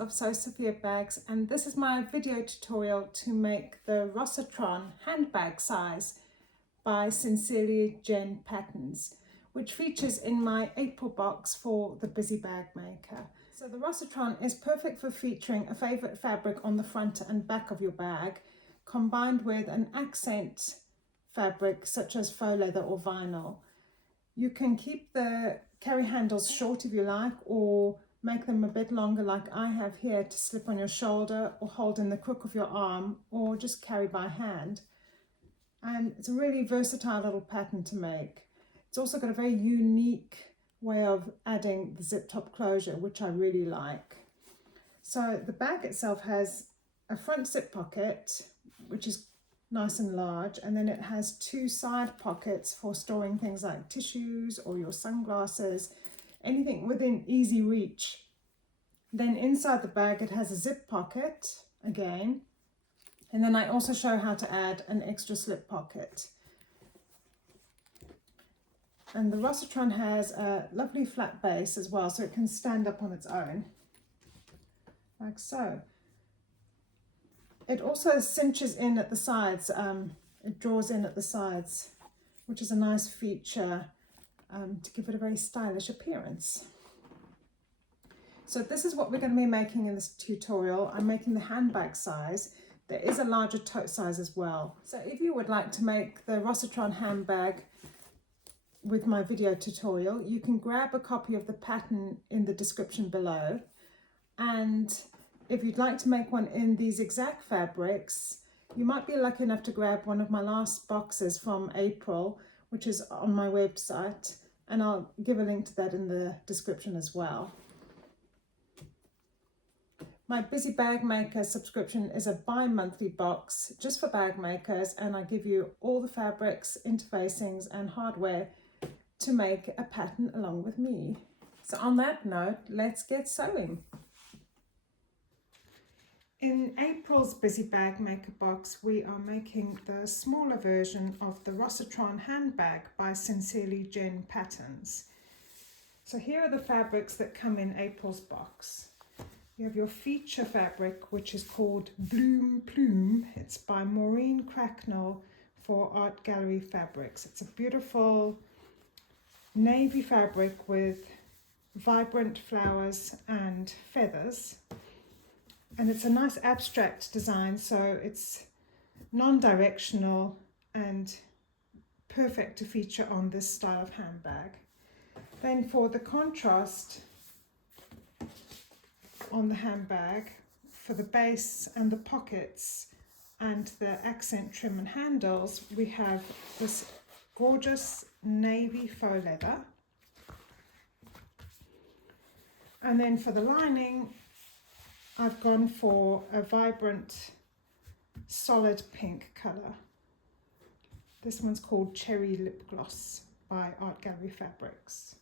of Sophia Bags, and this is my video tutorial to make the Rossatron handbag size by Sincerely Jen Patterns, which features in my April box for the Busy Bagmaker. So the Rossatron is perfect for featuring a favourite fabric on the front and back of your bag, combined with an accent fabric such as faux leather or vinyl. You can keep the carry handles short if you like, or make them a bit longer like I have here to slip on your shoulder or hold in the crook of your arm, or just carry by hand. And it's a really versatile little pattern to make. It's also got a very unique way of adding the zip top closure, which I really like. So the bag itself has a front zip pocket, which is nice and large, and then it has two side pockets for storing things like tissues or your sunglasses, anything within easy reach. Then inside the bag it has a zip pocket again, and then I also show how to add an extra slip pocket. And the Rossatron has a lovely flat base as well, so it can stand up on its own, like so. It also cinches in at the sides, it draws in at the sides, which is a nice feature to give it a very stylish appearance. So this is what we're going to be making in this tutorial. I'm making the handbag size. There is a larger tote size as well. So if you would like to make the Rossatron handbag with my video tutorial, you can grab a copy of the pattern in the description below. And if you'd like to make one in these exact fabrics, you might be lucky enough to grab one of my last boxes from April, which is on my website, and I'll give a link to that in the description as well. My Busy Bagmaker subscription is a bi-monthly box just for bag makers, and I give you all the fabrics, interfacings and hardware to make a pattern along with me. So on that note, let's get sewing. In April's Busy Bagmaker box, we are making the smaller version of the Rossatron handbag by Sincerely Jen Patterns. So here are the fabrics that come in April's box. You have your feature fabric, which is called Bloom Plume. It's by Maureen Cracknell for Art Gallery Fabrics. It's a beautiful navy fabric with vibrant flowers and feathers. And it's a nice abstract design, so it's non-directional and perfect to feature on this style of handbag. Then for the contrast on the handbag, for the base and the pockets and the accent trim and handles, we have this gorgeous navy faux leather. And then for the lining, I've gone for a vibrant solid pink colour. This one's called Cherry Lip Gloss by Art Gallery Fabrics.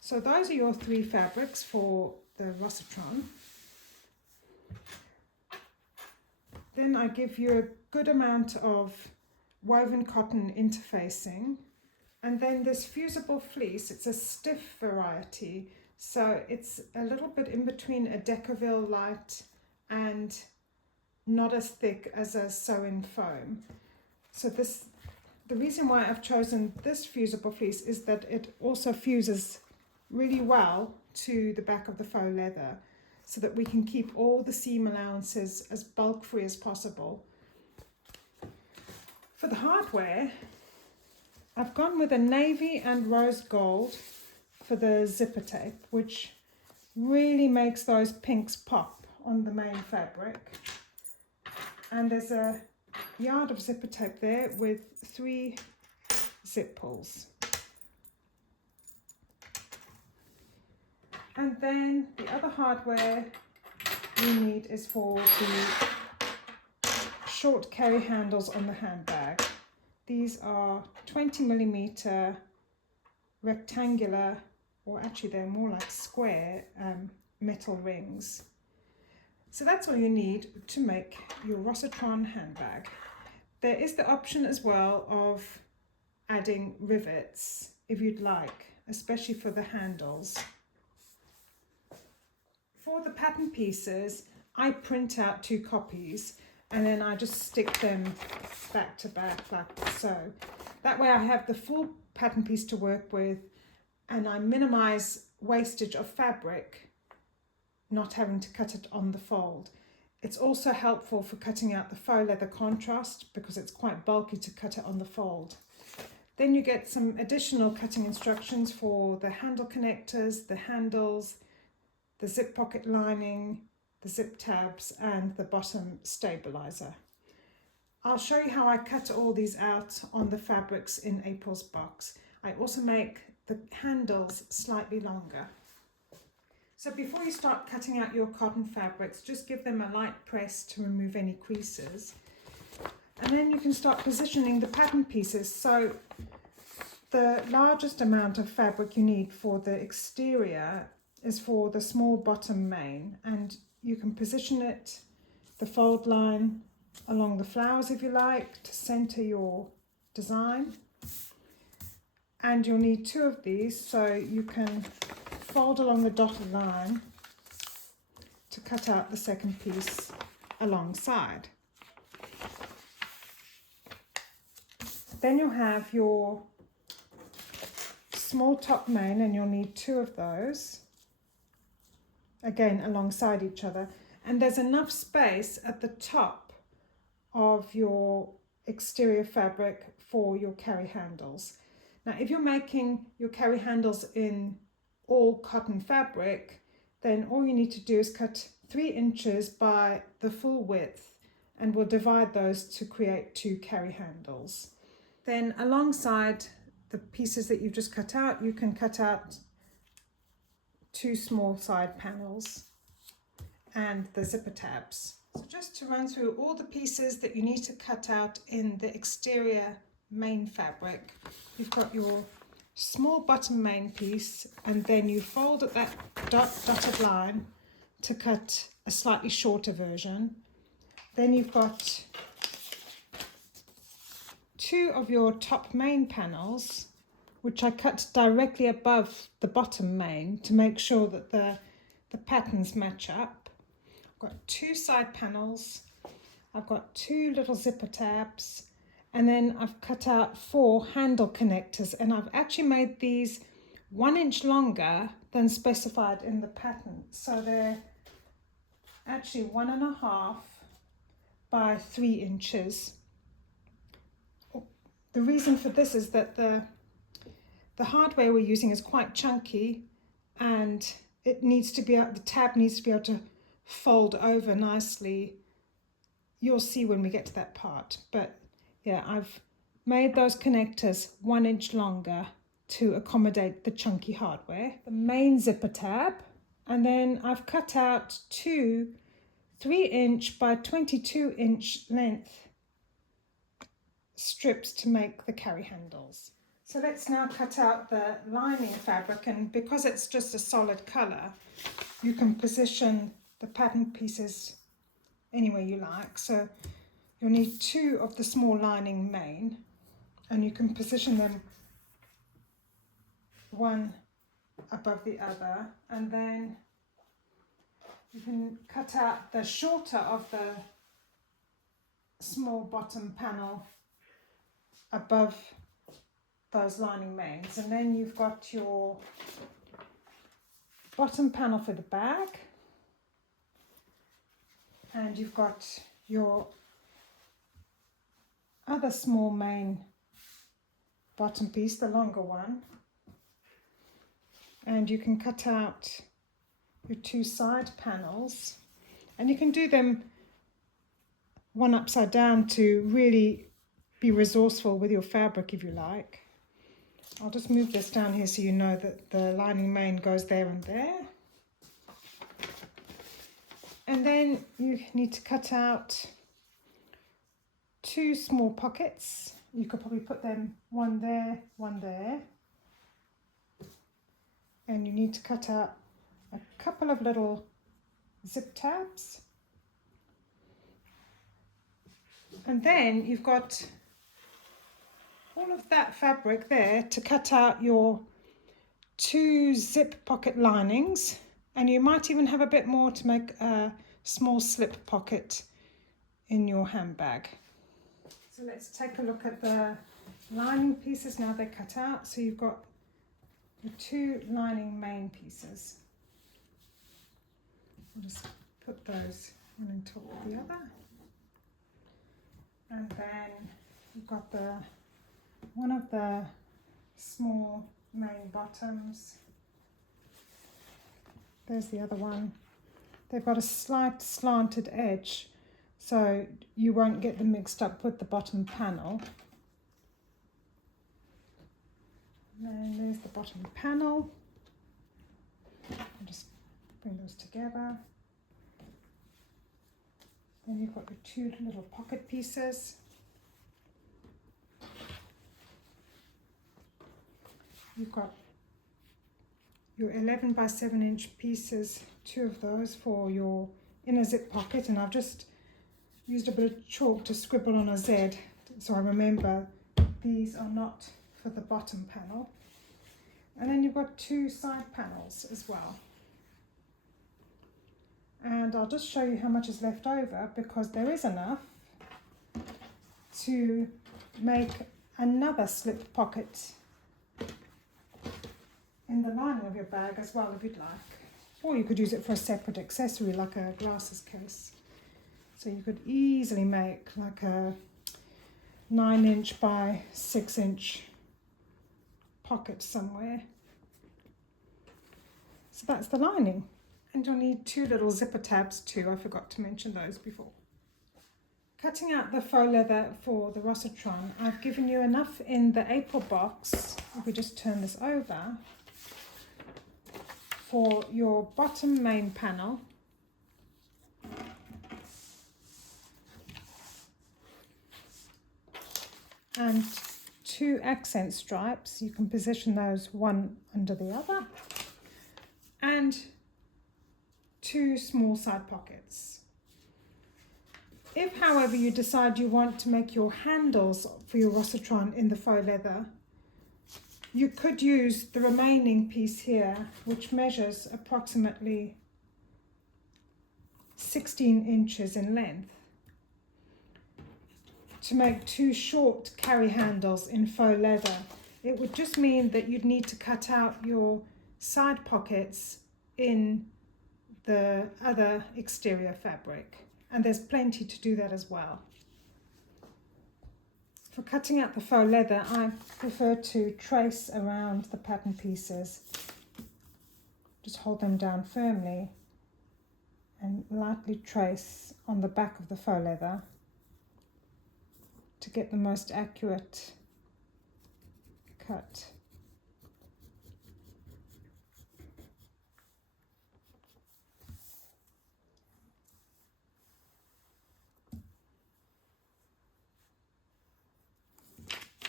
So those are your three fabrics for the Rossatron. Then I give you a good amount of woven cotton interfacing, and then this fusible fleece. It's a stiff variety, so it's a little bit in between a Decaville light and not as thick as a sew-in foam. So the reason why I've chosen this fusible fleece is that it also fuses really well to the back of the faux leather, so that we can keep all the seam allowances as bulk free as possible. For the hardware, I've gone with a navy and rose gold for the zipper tape, which really makes those pinks pop on the main fabric. And there's a yard of zipper tape there with 3 zip pulls. And then the other hardware we need is for the short carry handles on the handbag. These are 20mm rectangular, or actually they're more like square metal rings. So that's all you need to make your Rossatron handbag. There is the option as well of adding rivets if you'd like, especially for the handles. For the pattern pieces, I print out 2 copies and then I just stick them back to back like so. That way I have the full pattern piece to work with and I minimize wastage of fabric, not having to cut it on the fold. It's also helpful for cutting out the faux leather contrast because it's quite bulky to cut it on the fold. Then you get some additional cutting instructions for the handle connectors, the handles, the zip pocket lining, the zip tabs and the bottom stabilizer. I'll show you how I cut all these out on the fabrics in April's box. I also make the handles slightly longer. So before you start cutting out your cotton fabrics, just give them a light press to remove any creases. And then you can start positioning the pattern pieces. So the largest amount of fabric you need for the exterior is for the small bottom main, and you can position it, the fold line, along the flowers if you like, to center your design. And you'll need 2 of these, so you can fold along the dotted line to cut out the second piece alongside. Then you'll have your small top main and you'll need 2 of those, again alongside each other, and there's enough space at the top of your exterior fabric for your carry handles. Now if you're making your carry handles in all cotton fabric, then all you need to do is cut 3 inches by the full width and we'll divide those to create 2 carry handles. Then alongside the pieces that you've just cut out, you can cut out 2 small side panels and the zipper tabs. So just to run through all the pieces that you need to cut out in the exterior main fabric, you've got your small bottom main piece and then you fold at that dotted line to cut a slightly shorter version. Then you've got 2 of your top main panels, which I cut directly above the bottom main to make sure that the patterns match up. I've got 2 side panels, I've got 2 little zipper tabs, and then I've cut out 4 handle connectors, and I've actually made these 1 inch longer than specified in the pattern. So they're actually 1.5 by 3 inches. The reason for this is that the hardware we're using is quite chunky and it needs to be the tab needs to be able to fold over nicely. You'll see when we get to that part, but yeah, I've made those connectors 1 inch longer to accommodate the chunky hardware. The main zipper tab, and then I've cut out 2 3-inch by 22-inch length strips to make the carry handles. So let's now cut out the lining fabric, and because it's just a solid colour, you can position the pattern pieces any way you like. So you'll need 2 of the small lining main, and you can position them one above the other, and then you can cut out the shorter of the small bottom panel above those lining mains, and then you've got your bottom panel for the bag, and you've got your other small main bottom piece, the longer one, and you can cut out your 2 side panels, and you can do them one upside down to really be resourceful with your fabric if you like. I'll just move this down here so you know that the lining main goes there and there. And then you need to cut out 2 small pockets. You could probably put them one there, one there. And you need to cut out a couple of little zip tabs. And then you've got all of that fabric there to cut out your 2 zip pocket linings And you might even have a bit more to make a small slip pocket in your handbag. So let's take a look at the lining pieces now they're cut out. So you've got the two lining main pieces. I'll just put those one on top of the other. And then you've got one of the small main bottoms. There's the other one. They've got a slight slanted edge, so you won't get them mixed up with the bottom panel. And then there's the bottom panel. I'll just bring those together. Then you've got your two little pocket pieces. You've got your 11 by 7 inch pieces, two of those for your inner zip pocket, and I've just used a bit of chalk to scribble on a Z so I remember these are not for the bottom panel. And then you've got two side panels as well. And I'll just show you how much is left over, because there is enough to make another slip pocket in the lining of your bag as well if you'd like. Or you could use it for a separate accessory like a glasses case. So you could easily make like a 9 inch by 6 inch pocket somewhere. So that's the lining. And you'll need two little zipper tabs too, I forgot to mention those before. Cutting out the faux leather for the Rossatron, I've given you enough in the April box, if we just turn this over, for your bottom main panel, and two accent stripes. You can position those one under the other, and two small side pockets. If, however, you decide you want to make your handles for your Rossatron in the faux leather, you could use the remaining piece here, which measures approximately 16 inches in length, to make two short carry handles in faux leather. It would just mean that you'd need to cut out your side pockets in the other exterior fabric, and there's plenty to do that as well. For cutting out the faux leather, I prefer to trace around the pattern pieces. Just hold them down firmly and lightly trace on the back of the faux leather to get the most accurate cut.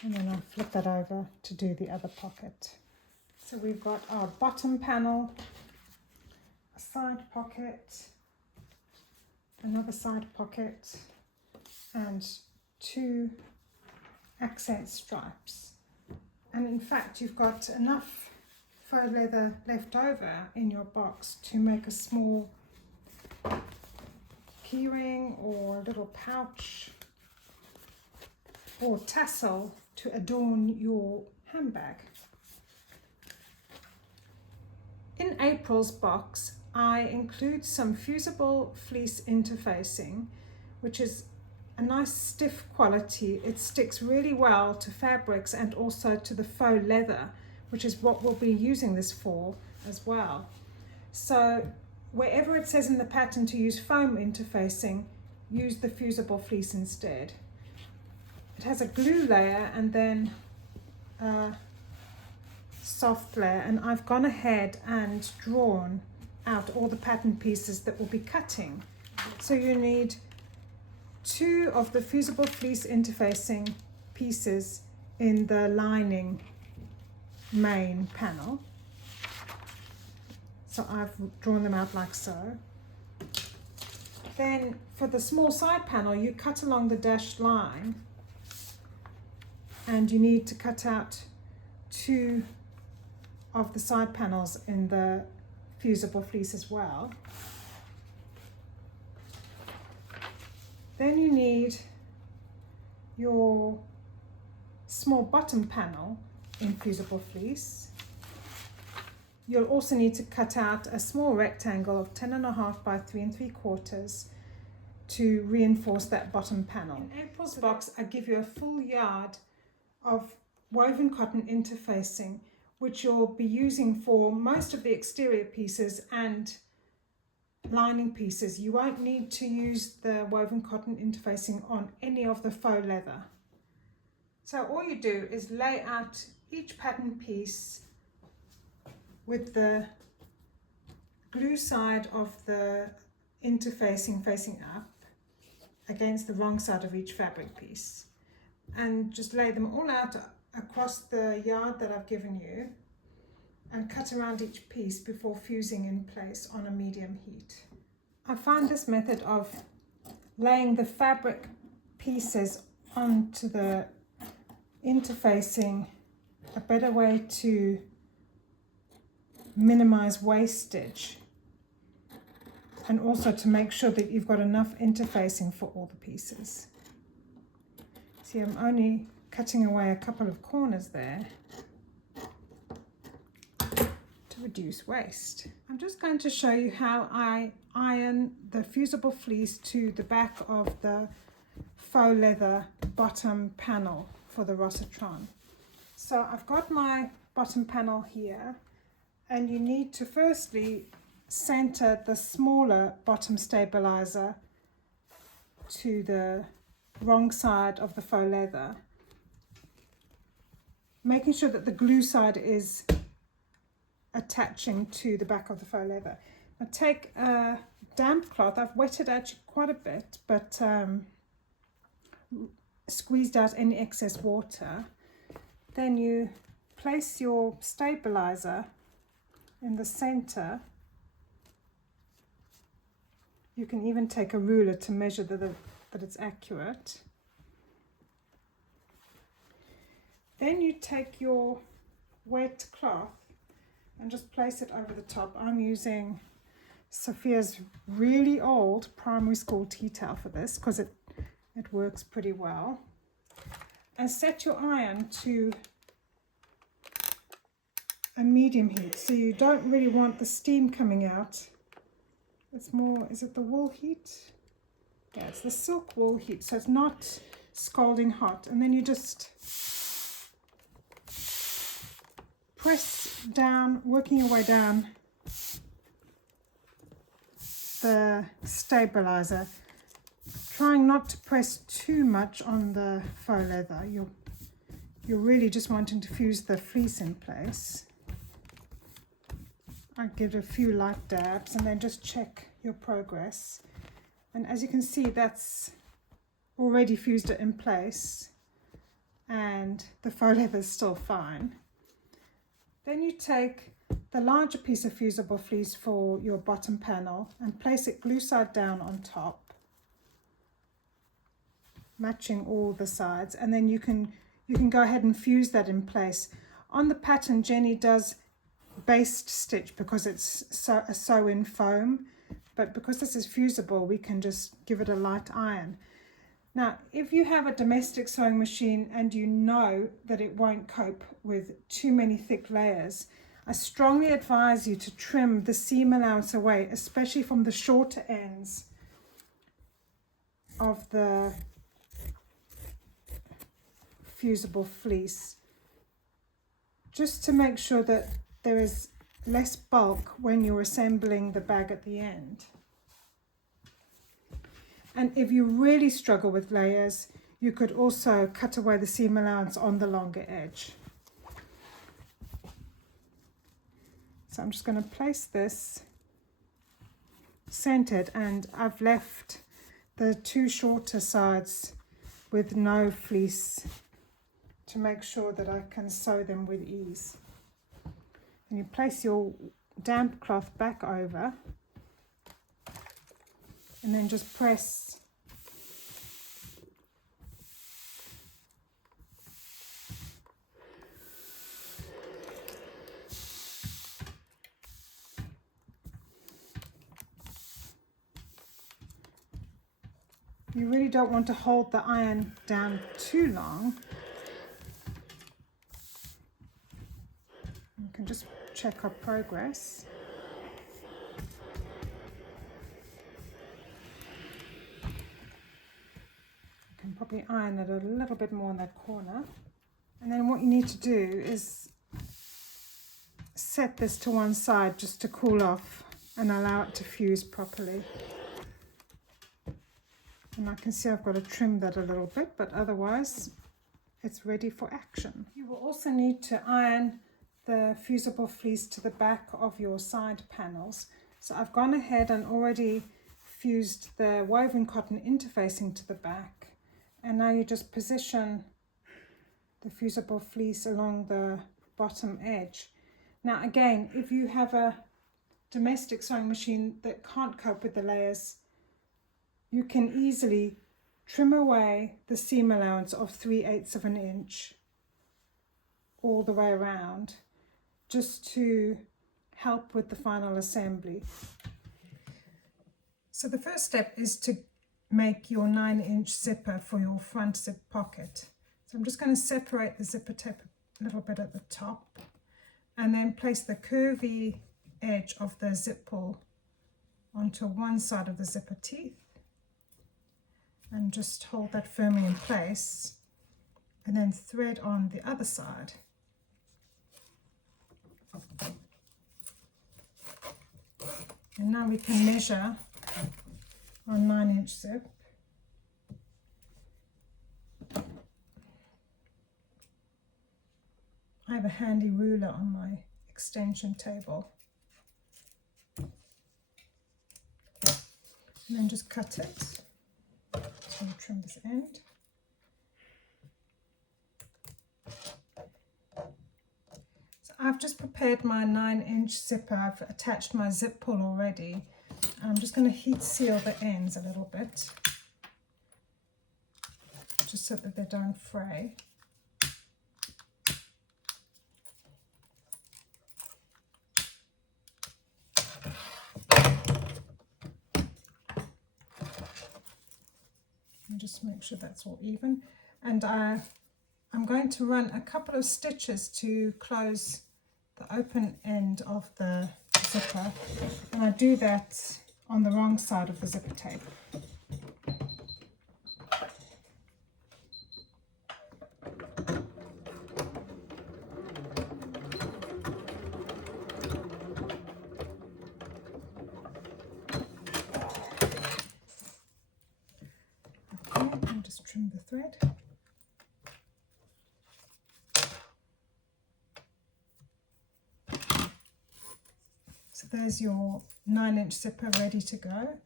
And then I'll flip that over to do the other pocket. So we've got our bottom panel, a side pocket, another side pocket, and two accent stripes. And in fact, you've got enough faux leather left over in your box to make a small keyring or a little pouch or tassel to adorn your handbag. In April's box, I include some fusible fleece interfacing, which is a nice stiff quality. It sticks really well to fabrics and also to the faux leather, which is what we'll be using this for as well. So wherever it says in the pattern to use foam interfacing, use the fusible fleece instead. It has a glue layer and then a soft layer, and I've gone ahead and drawn out all the pattern pieces that we'll be cutting. So you need two of the fusible fleece interfacing pieces in the lining main panel. So I've drawn them out like so. Then for the small side panel, you cut along the dashed line, and you need to cut out two of the side panels in the fusible fleece as well. Then you need your small bottom panel in fusible fleece. You'll also need to cut out a small rectangle of 10.5 by 3 3/4 to reinforce that bottom panel. In April's box, I give you a full yard of woven cotton interfacing, which you'll be using for most of the exterior pieces and lining pieces. You won't need to use the woven cotton interfacing on any of the faux leather. So all you do is lay out each pattern piece with the glue side of the interfacing facing up against the wrong side of each fabric piece, and just lay them all out across the yard that I've given you and cut around each piece before fusing in place on a medium heat. I find this method of laying the fabric pieces onto the interfacing a better way to minimize wastage, and also to make sure that you've got enough interfacing for all the pieces. See, I'm only cutting away a couple of corners there to reduce waste. I'm just going to show you how I iron the fusible fleece to the back of the faux leather bottom panel for the Rossatron. So I've got my bottom panel here, and you need to firstly center the smaller bottom stabilizer to the wrong side of the faux leather, making sure that the glue side is attaching to the back of the faux leather. Now take a damp cloth. I've wetted actually quite a bit, but squeezed out any excess water. Then you place your stabilizer in the center. You can even take a ruler to measure that it's accurate. Then you take your wet cloth and just place it over the top. I'm using Sophia's really old primary school tea towel for this because it works pretty well. And set your iron to a medium heat, so you don't really want the steam coming out. It's more, is it the wool heat? Yeah, it's the silk wool heat, so it's not scalding hot. And then you just press down, working your way down the stabilizer, trying not to press too much on the faux leather. You're really just wanting to fuse the fleece in place. I give it a few light dabs and then just check your progress. And as you can see, that's already fused it in place and the faux leather is still fine. Then you take the larger piece of fusible fleece for your bottom panel and place it glue side down on top, matching all the sides, and then you can go ahead and fuse that in place. On the pattern, Jenny does baste stitch because it's a sew-in foam, but because this is fusible, we can just give it a light iron. Now, if you have a domestic sewing machine and you know that it won't cope with too many thick layers, I strongly advise you to trim the seam allowance away, especially from the shorter ends of the fusible fleece, just to make sure that there is less bulk when you're assembling the bag at the end. And if you really struggle with layers, you could also cut away the seam allowance on the longer edge. So I'm just going to place this centered, and I've left the two shorter sides with no fleece to make sure that I can sew them with ease. And you place your damp cloth back over and then just press You really don't want to hold the iron down too long. You can just check our progress. You can probably iron it a little bit more in that corner. And then what you need to do is set this to one side just to cool off and allow it to fuse properly. And I can see I've got to trim that a little bit, but otherwise it's ready for action. You will also need to iron the fusible fleece to the back of your side panels. So I've gone ahead and already fused the woven cotton interfacing to the back, and now you just position the fusible fleece along the bottom edge. Now again, if you have a domestic sewing machine that can't cope with the layers, you can easily trim away the seam allowance of 3/8 of an inch all the way around, just to help with the final assembly. So the first step is to make your 9-inch zipper for your front zip pocket. So I'm just going to separate the zipper tape a little bit at the top and then place the curvy edge of the zip pull onto one side of the zipper teeth and just hold that firmly in place, and then thread on the other side. And now we can measure our 9-inch zip. I have a handy ruler on my extension table. And then just cut it. So I'll trim this end. So I've just prepared my 9-inch zipper. I've attached my zip pull already. I'm just going to heat seal the ends a little bit, just so that they don't fray. And just make sure that's all even. And I'm going to run a couple of stitches to close the open end of the zipper, and I do that on the wrong side of the zipper tape. Okay, I'll just trim the thread. So there's your 9-inch zipper ready to go.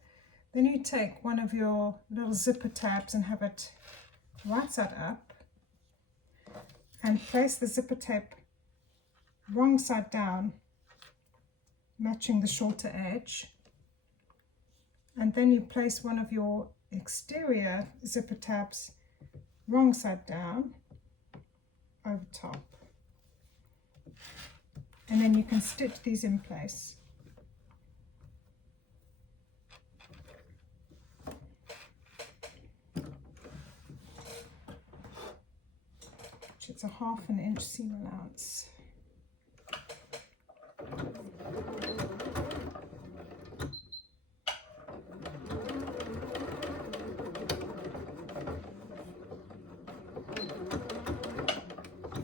Then you take one of your little zipper tabs and have it right side up and place the zipper tape wrong side down, matching the shorter edge. And then you place one of your exterior zipper tabs wrong side down over top. And then you can stitch these in place. It's a 1/2 inch seam allowance.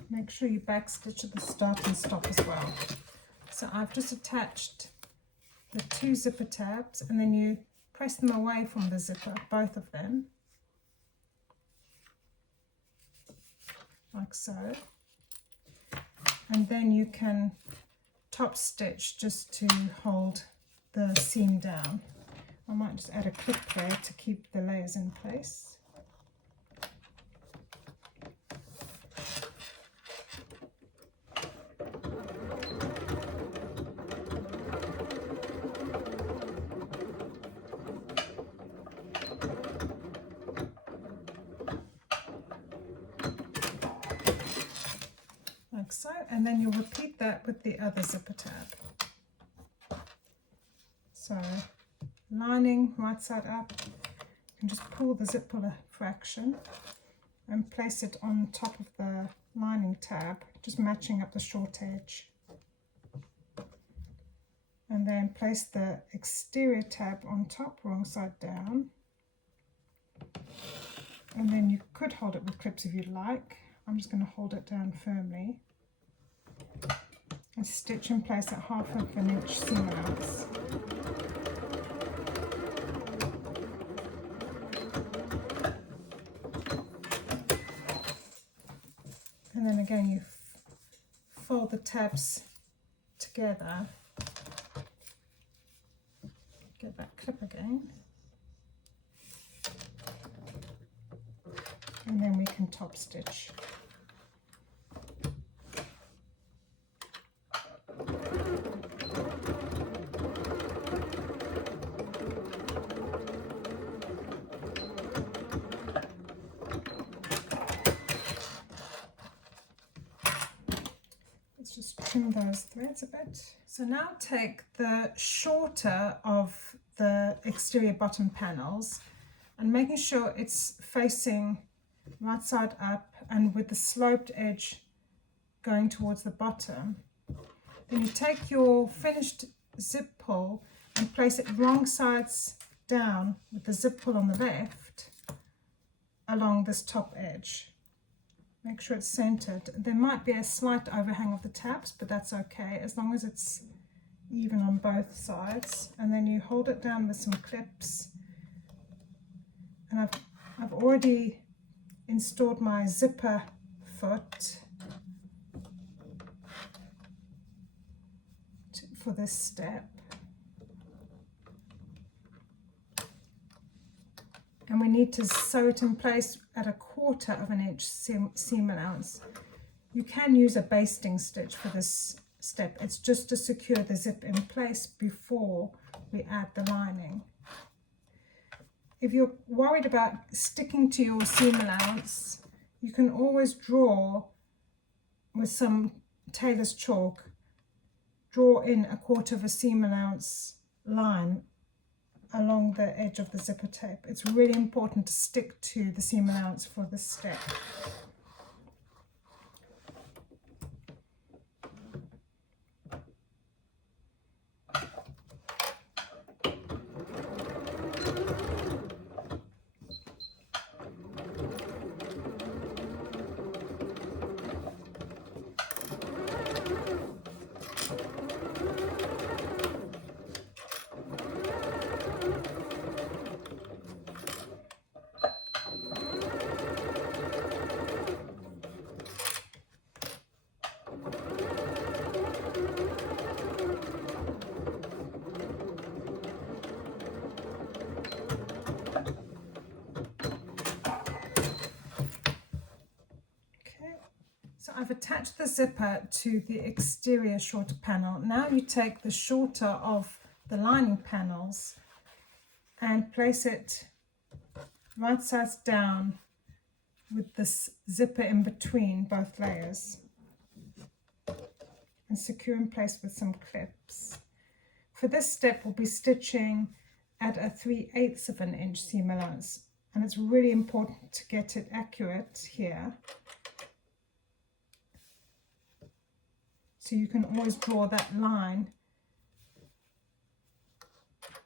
Make sure you backstitch at the start and stop as well. So I've just attached the 2 zipper tabs, and then you press them away from the zipper, both of them, like so. And then you can top stitch just to hold the seam down. I might just add a clip there to keep the layers in place. Like so, and then you'll repeat that with the other zipper tab. So lining right side up, And just pull the zip pull a fraction and place it on top of the lining tab, just matching up the short edge. And then place the exterior tab on top, wrong side down. And then you could hold it with clips if you'd like. I'm just going to hold it down firmly and stitch in place at 1/2 inch seam allowance. And then again you fold the tabs together. Get that clip again. And then we can top stitch. Let's just trim those threads a bit. So now take the shorter of the exterior bottom panels and making sure it's facing right side up and with the sloped edge going towards the bottom. Then you take your finished zip pull and place it wrong sides down with the zip pull on the left along this top edge. Make sure it's centered. There might be a slight overhang of the tabs, but that's okay as long as it's even on both sides. And then you hold it down with some clips. And I've already installed my zipper foot for this step. And we need to sew it in place at 1/4 inch seam allowance. You can use a basting stitch for this step. It's just to secure the zip in place before we add the lining. If you're worried about sticking to your seam allowance, you can always draw with some tailor's chalk, draw in 1/4 seam allowance line along the edge of the zipper tape. It's really important to stick to the seam allowance for this step. So I've attached the zipper to the exterior shorter panel. Now you take the shorter of the lining panels and place it right sides down with this zipper in between both layers and secure in place with some clips. For this step we'll be stitching at a 3/8 inch seam allowance, and it's really important to get it accurate here. So you can always draw that line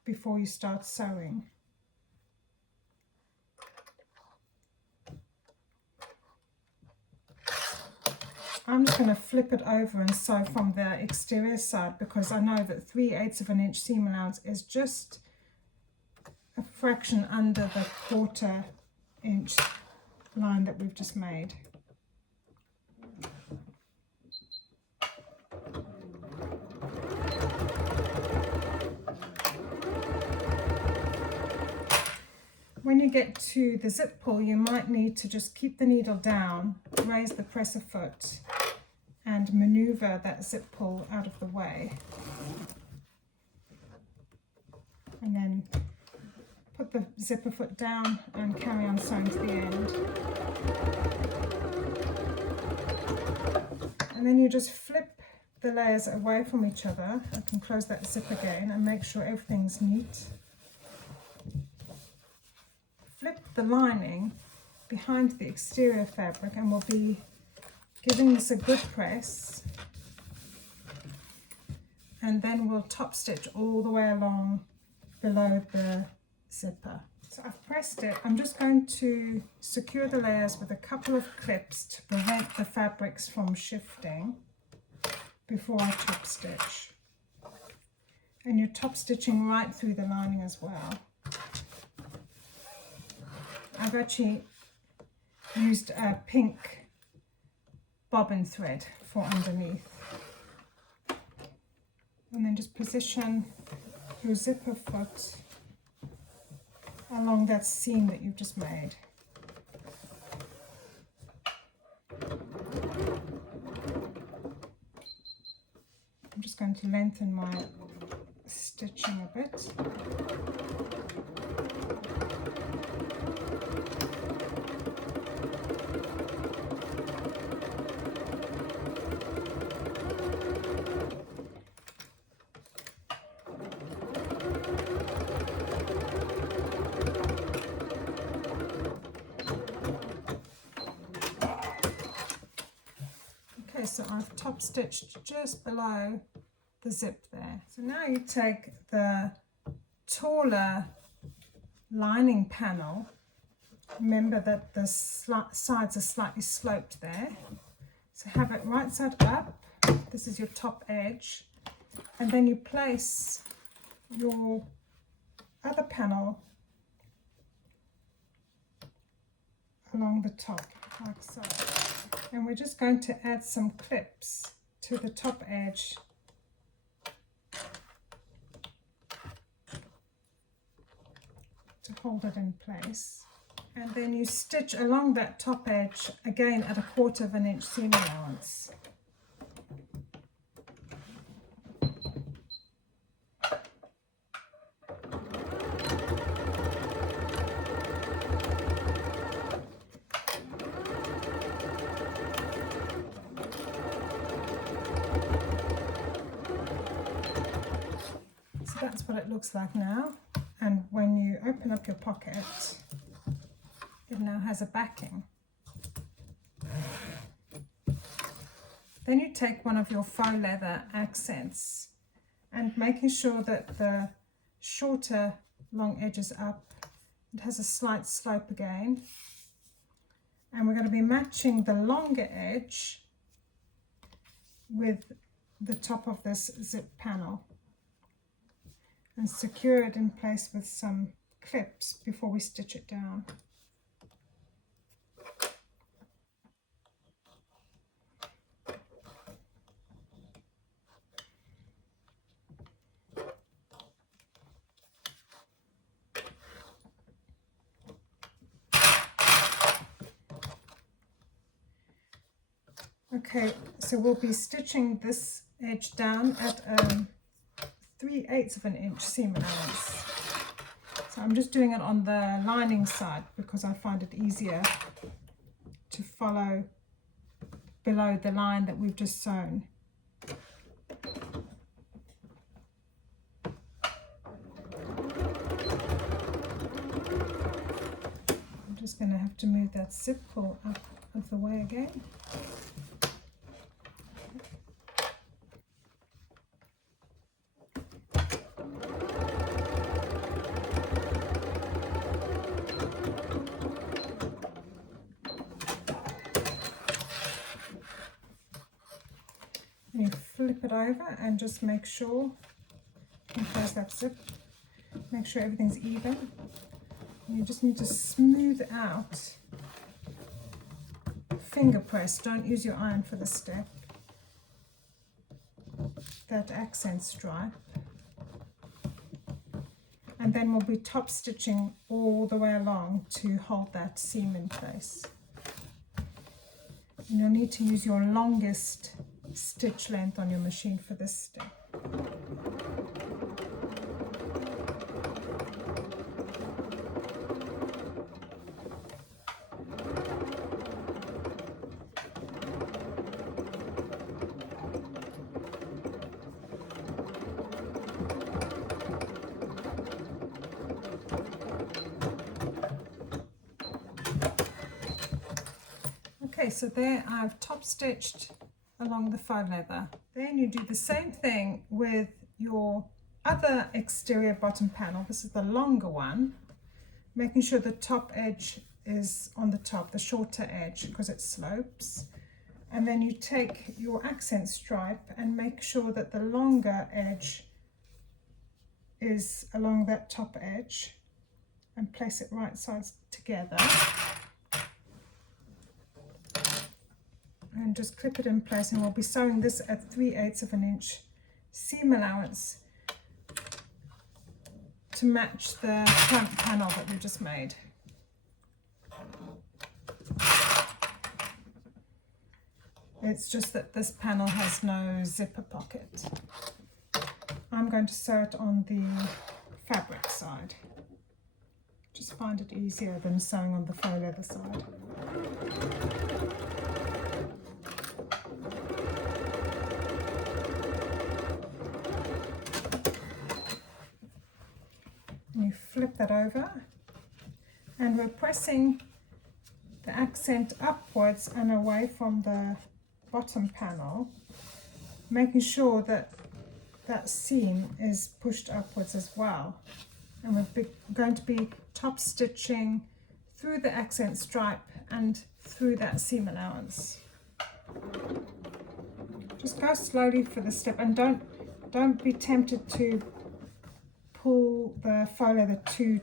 before you start sewing. I'm just going to flip it over and sew from the exterior side because I know that 3/8 inch seam allowance is just a fraction under the 1/4 inch line that we've just made. When you get to the zip pull, you might need to just keep the needle down, raise the presser foot, and maneuver that zip pull out of the way. And then put the zipper foot down and carry on sewing to the end. And then you just flip the layers away from each other. I can close that zip again and make sure everything's neat. flip the lining behind the exterior fabric, and we'll be giving this a good press, and then we'll top stitch all the way along below the zipper. So I've pressed it. I'm just going to secure the layers with a couple of clips to prevent the fabrics from shifting before I top stitch. And you're top stitching right through the lining as well. I've actually used a pink bobbin thread for underneath. And then just position your zipper foot along that seam that you've just made. I'm just going to lengthen my stitching a bit. Okay, so I've top stitched just below the zip there. So now you take the taller lining panel. Remember that the sides are slightly sloped there. So have it right side up. This is your top edge. And then you place your other panel along the top, like so. And we're just going to add some clips to the top edge to hold it in place. And then you stitch along that top edge again at 1/4 inch seam allowance. So that's what it looks like now. And when you open up your pocket, it now has a backing. Then you take one of your faux leather accents and making sure that the shorter long edge is up, it has a slight slope again. And we're going to be matching the longer edge with the top of this zip panel and secure it in place with some clips before we stitch it down. Okay, so we'll be stitching this edge down at 3/8 inch seam allowance. So I'm just doing it on the lining side because I find it easier to follow below the line that we've just sewn. I'm just going to have to move that zip pull up of the way again. And you flip it over and just make sure, and close that zip, make sure everything's even. And you just need to smooth out, finger press, don't use your iron for this step, that accent stripe. And then we'll be top stitching all the way along to hold that seam in place. And you'll need to use your longest stitch length on your machine for this step. so there I've top stitched along the faux leather. Then you do the same thing with your other exterior bottom panel. This is the longer one, making sure the top edge is on the top, the shorter edge, because it slopes. And then you take your accent stripe and make sure that the longer edge is along that top edge and place it right sides together. And just clip it in place, and we'll be sewing this at 3/8 of an inch seam allowance to match the front panel that we just made. It's just that this panel has no zipper pocket. I'm going to sew it on the fabric side. Just find it easier than sewing on the faux leather side. You flip that over, and we're pressing the accent upwards and away from the bottom panel, making sure that that seam is pushed upwards as well. And we're going to be top stitching through the accent stripe and through that seam allowance. Just go slowly for the step, and don't be tempted to pull the faux leather too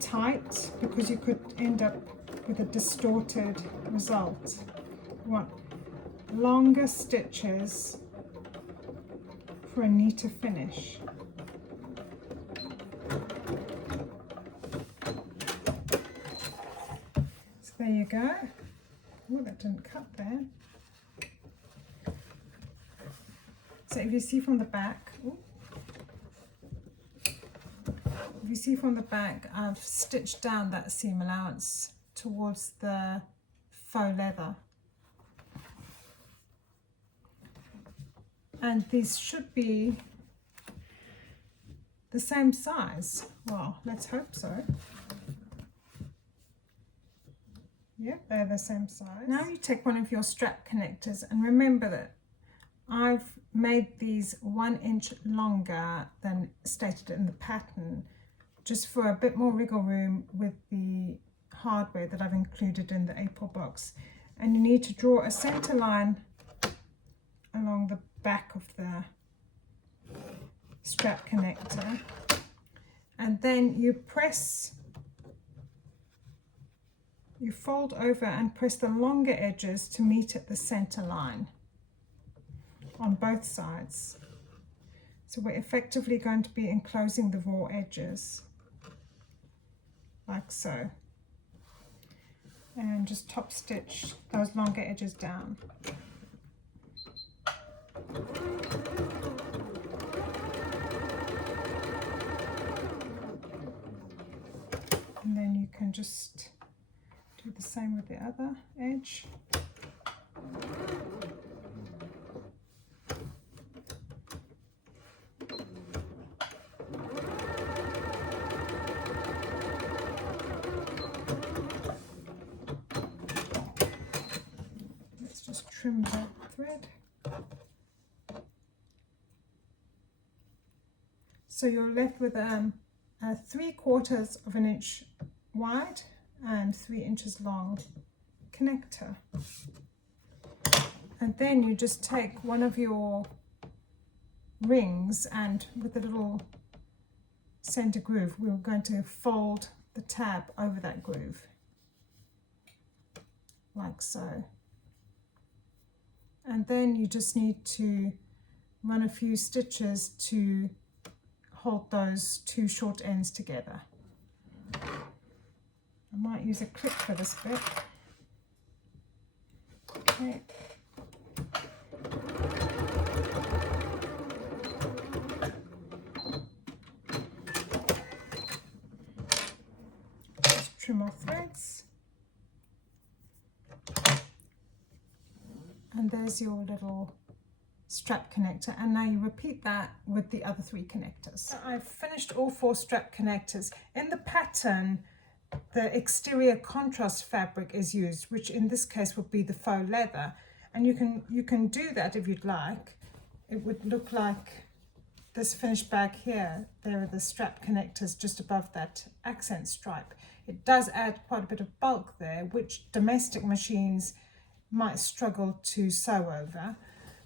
tight, because you could end up with a distorted result. You want longer stitches for a neater finish. So there you go. Oh, that didn't cut there. So if you see from the back, I've stitched down that seam allowance towards the faux leather. And these should be the same size. Well, let's hope so. Yep, they're the same size. Now you take one of your strap connectors, and remember that I've made these 1 inch longer than stated in the pattern, just for a bit more wriggle room with the hardware that I've included in the April box. And you need to draw a center line along the back of the strap connector, and then you fold over and press the longer edges to meet at the center line on both sides. So we're effectively going to be enclosing the raw edges like so, and just top stitch those longer edges down. And then you can just do the same with the other edge. Let's just trim that thread. So you're left with a 3/4 of an inch wide and 3 inches long connector. And then you just take one of your rings, and with a little center groove, we're going to fold the tab over that groove, like so. And then you just need to run a few stitches to hold those two short ends together. I might use a clip for this bit. Okay. Just trim off threads. And there's your little strap connector, and now you repeat that with the other 3 connectors. So I've finished all 4 strap connectors. In the pattern, the exterior contrast fabric is used, which in this case would be the faux leather. And you can do that if you'd like. It would look like this finished bag here. There are the strap connectors just above that accent stripe. It does add quite a bit of bulk there, which domestic machines might struggle to sew over.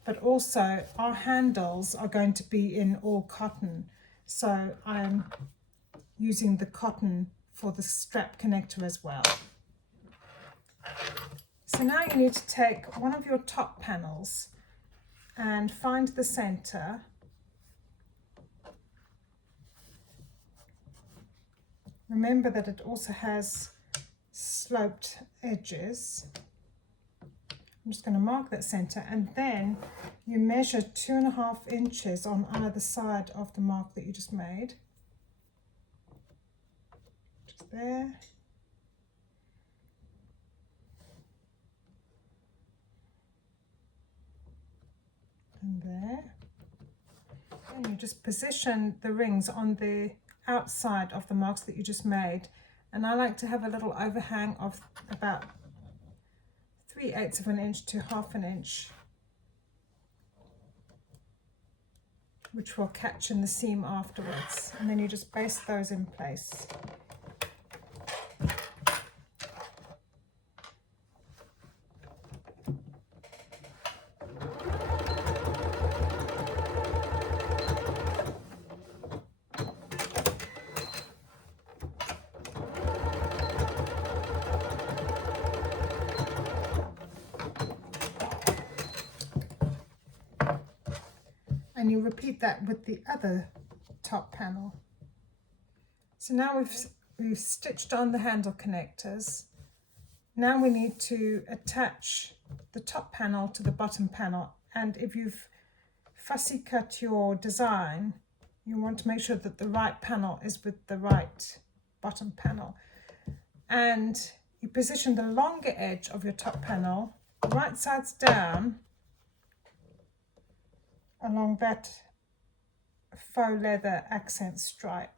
But also our handles are going to be in all cotton. So I'm using the cotton for the strap connector as well. So now you need to take one of your top panels and find the center. Remember that it also has sloped edges. I'm just going to mark that center, and then you measure 2.5 inches on either side of the mark that you just made. Just there. And there. And you just position the rings on the outside of the marks that you just made. And I like to have a little overhang of about 3/8 of an inch to 1/2 an inch, which will catch in the seam afterwards. And then you just baste those in place. And you repeat that with the other top panel. So now we've stitched on the handle connectors. Now we need to attach the top panel to the bottom panel. And if you've fussy cut your design, you want to make sure that the right panel is with the right bottom panel. And you position the longer edge of your top panel, right sides down, along that faux leather accent stripe,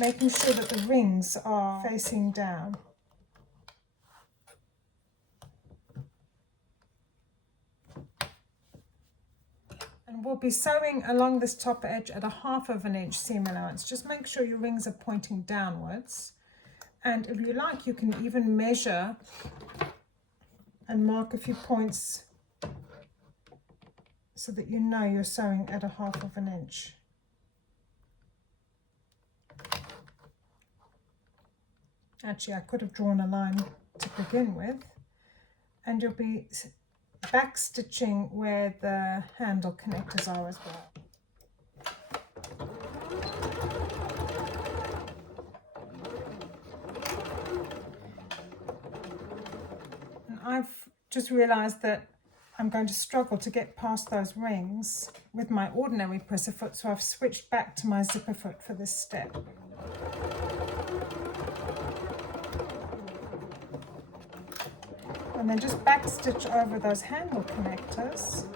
making sure that the rings are facing down. And we'll be sewing along this top edge at 1/2 inch seam allowance. Just make sure your rings are pointing downwards. And if you like, you can even measure and mark a few points so that you know you're sewing at 1/2 inch. Actually, I could have drawn a line to begin with. And you'll be back stitching where the handle connectors are as well. And I've just realized that I'm going to struggle to get past those rings with my ordinary presser foot, so I've switched back to my zipper foot for this step. And then just back stitch over those handle connectors.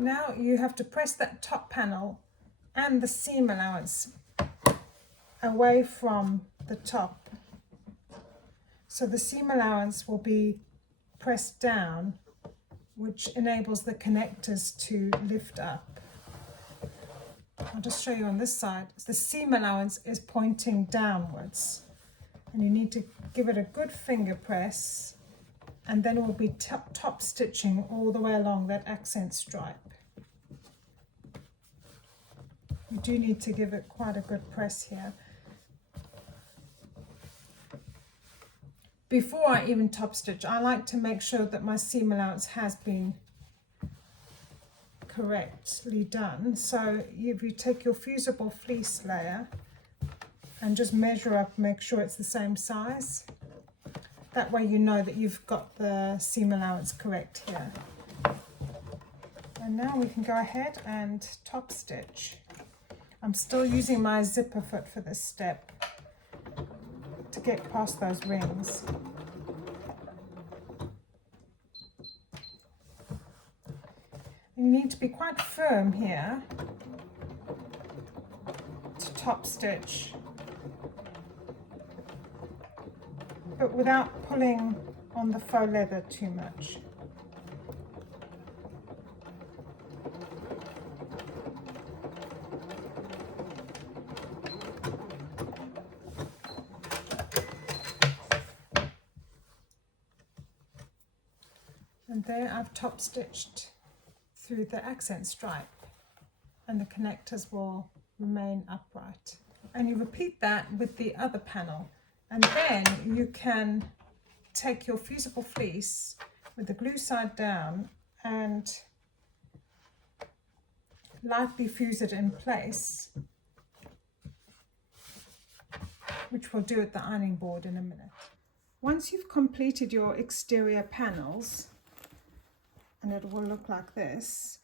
Now you have to press that top panel and the seam allowance away from the top. So the seam allowance will be pressed down, which enables the connectors to lift up. I'll just show you on this side. The seam allowance is pointing downwards, and you need to give it a good finger press, and then we'll be top stitching all the way along that accent stripe. You do need to give it quite a good press here. Before I even top stitch, I like to make sure that my seam allowance has been correctly done. So if you take your fusible fleece layer and just measure up, make sure it's the same size. That way you know that you've got the seam allowance correct here. And now we can go ahead and top stitch. I'm still using my zipper foot for this step. to get past those rings. You need to be quite firm here to top stitch, but without pulling on the faux leather too much. And there I've top stitched through the accent stripe, and the connectors will remain upright. And you repeat that with the other panel, and then you can take your fusible fleece with the glue side down and lightly fuse it in place, which we'll do at the ironing board in a minute. Once you've completed your exterior panels, and it will look like this,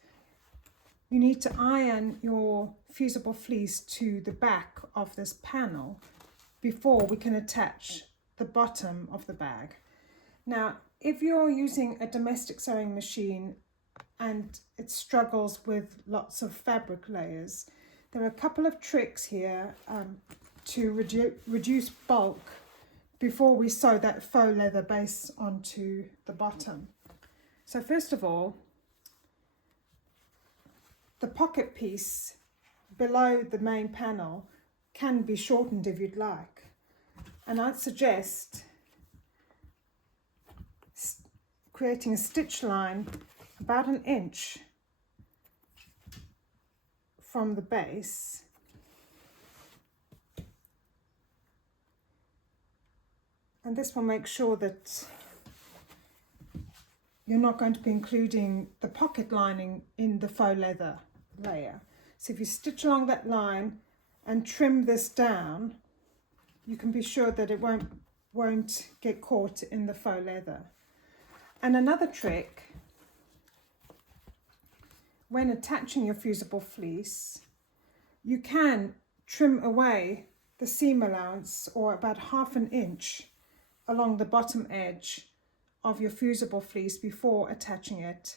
you need to iron your fusible fleece to the back of this panel before we can attach the bottom of the bag. Now, if you're using a domestic sewing machine and it struggles with lots of fabric layers, there are a couple of tricks here to reduce bulk before we sew that faux leather base onto the bottom. So first of all, the pocket piece below the main panel can be shortened if you'd like. And I'd suggest creating a stitch line about 1 inch from the base, and this will make sure that you're not going to be including the pocket lining in the faux leather layer. So if you stitch along that line and trim this down, you can be sure that it won't get caught in the faux leather. And another trick, when attaching your fusible fleece, you can trim away the seam allowance, or about 1/2 inch along the bottom edge of your fusible fleece before attaching it.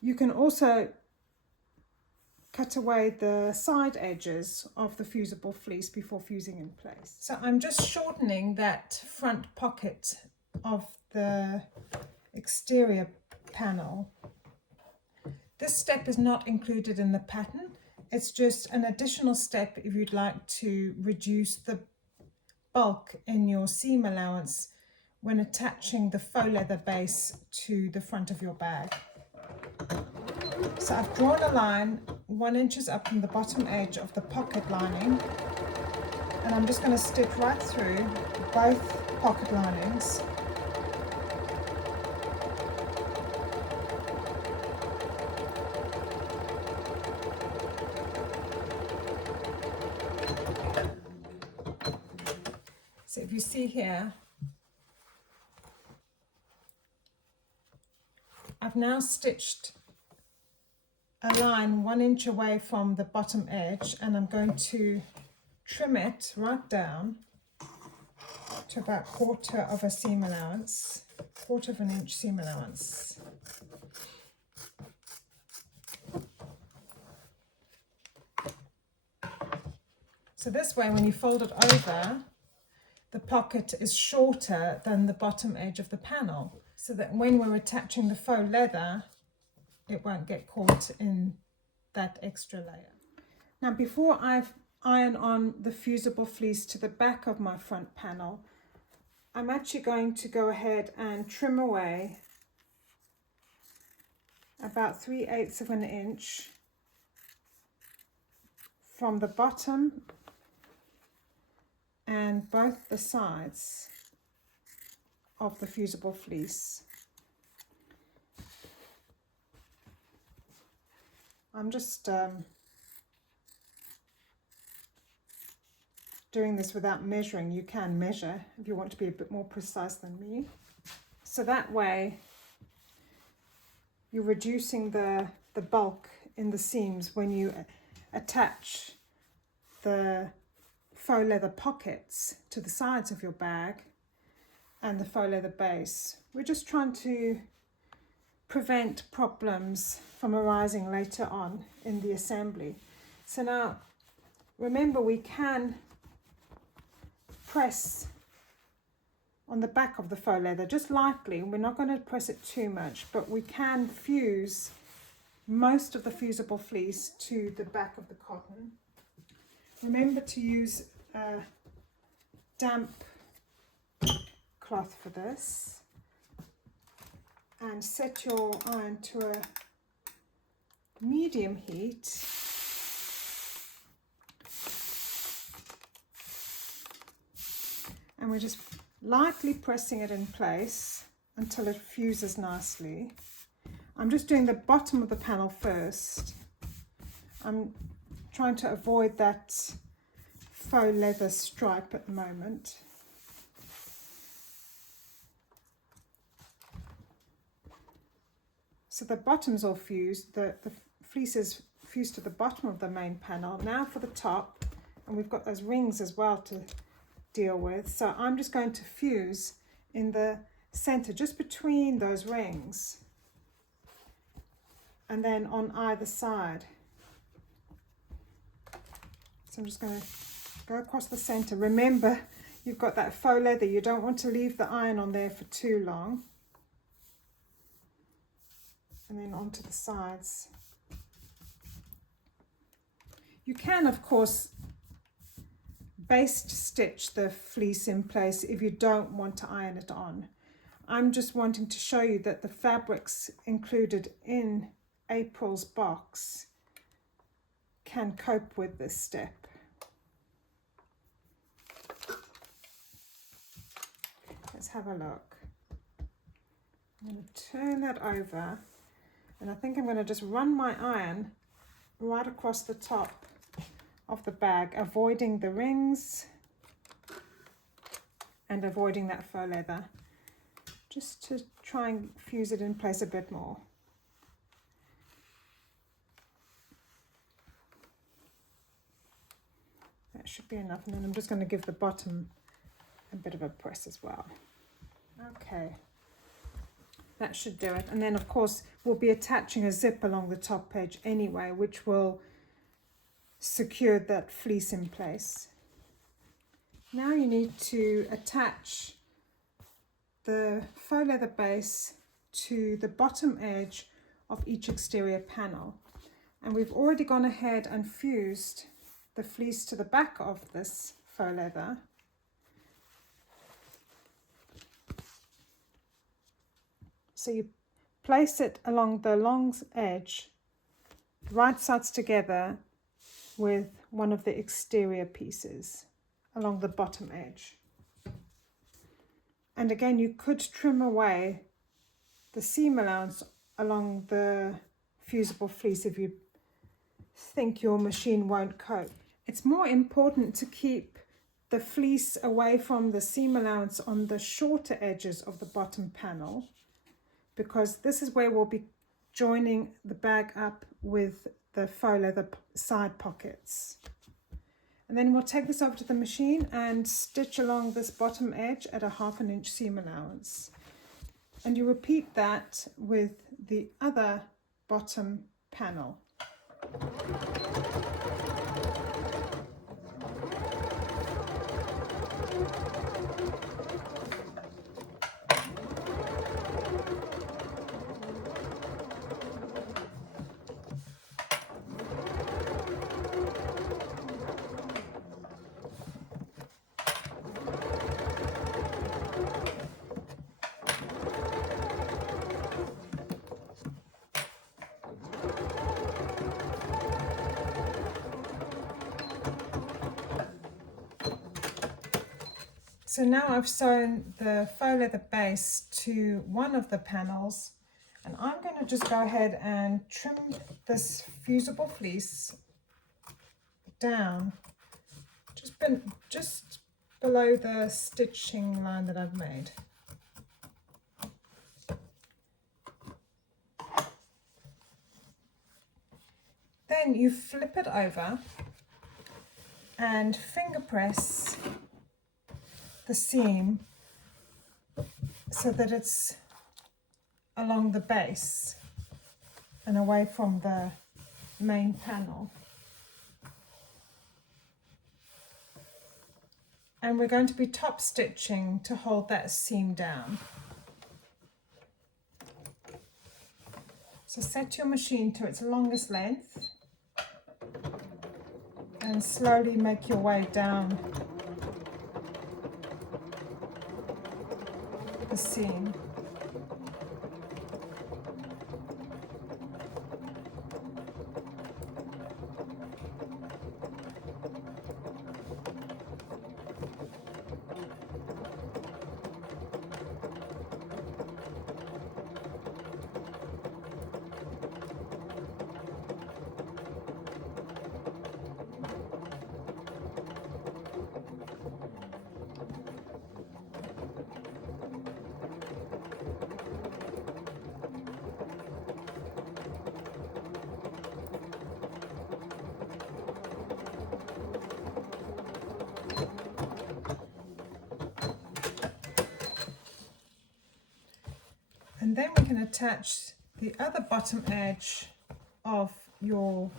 You can also cut away the side edges of the fusible fleece before fusing in place. So I'm just shortening that front pocket of the exterior panel. This step is not included in the pattern. It's just an additional step if you'd like to reduce the bulk in your seam allowance when attaching the faux leather base to the front of your bag. So I've drawn a line 1 inch up from the bottom edge of the pocket lining, and I'm just going to stitch right through both pocket linings. So if you see here, I've now stitched a line 1 inch away from the bottom edge, and I'm going to trim it right down to about 1/4 of a seam allowance, 1/4 of an inch seam allowance. So this way, when you fold it over, the pocket is shorter than the bottom edge of the panel, so that when we're attaching the faux leather, it won't get caught in that extra layer. Now, before I've ironed on the fusible fleece to the back of my front panel, I'm actually going to go ahead and trim away about 3/8 of an inch from the bottom and both the sides of the fusible fleece. I'm just doing this without measuring. You can measure if you want to be a bit more precise than me. So that way you're reducing the bulk in the seams when you attach the faux leather pockets to the sides of your bag and the faux leather base. We're just trying to prevent problems from arising later on in the assembly. So now remember, we can press on the back of the faux leather just lightly. We're not going to press it too much, but we can fuse most of the fusible fleece to the back of the cotton. Remember to use a damp cloth for this, and set your iron to a medium heat. And we're just lightly pressing it in place until it fuses nicely. I'm just doing the bottom of the panel first. I'm trying to avoid that faux leather stripe at the moment. So the bottom's all fused, the fleece is fused to the bottom of the main panel. Now for the top, and we've got those rings as well to deal with. So I'm just going to fuse in the center, just between those rings, and then on either side. So I'm just going to go across the center. Remember, you've got that faux leather. You don't want to leave the iron on there for too long. And then onto the sides. You can, of course, baste stitch the fleece in place if you don't want to iron it on. I'm just wanting to show you that the fabrics included in April's box can cope with this step. Let's have a look. I'm going to turn that over, and I think I'm going to just run my iron right across the top of the bag, avoiding the rings and avoiding that faux leather, just to try and fuse it in place a bit more. That should be enough, and then I'm just going to give the bottom a bit of a press as well. Okay, that should do it. And then of course we'll be attaching a zip along the top edge anyway, which will secure that fleece in place. Now you need to attach the faux leather base to the bottom edge of each exterior panel. And we've already gone ahead and fused the fleece to the back of this faux leather. So you place it along the long edge, right sides together, with one of the exterior pieces along the bottom edge. And again, you could trim away the seam allowance along the fusible fleece if you think your machine won't cope. It's more important to keep the fleece away from the seam allowance on the shorter edges of the bottom panel, because this is where we'll be joining the bag up with the faux leather side pockets. And then we'll take this over to the machine and stitch along this bottom edge at a 1/2 inch seam allowance. And you repeat that with the other bottom panel. So now I've sewn the faux leather base to one of the panels, and I'm going to just go ahead and trim this fusible fleece down just below the stitching line that I've made. Then you flip it over and finger press the seam so that it's along the base and away from the main panel. And we're going to be top stitching to hold that seam down. So set your machine to its longest length and slowly make your way down the seam. And then we can attach the other bottom edge of your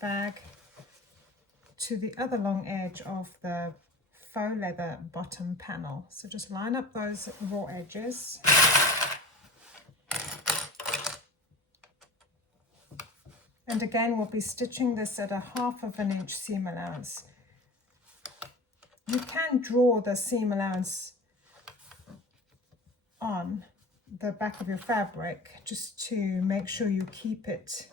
bag to the other long edge of the faux leather bottom panel. So just line up those raw edges. And again, we'll be stitching this at a 1/2 inch seam allowance. You can draw the seam allowance on the back of your fabric just to make sure you keep it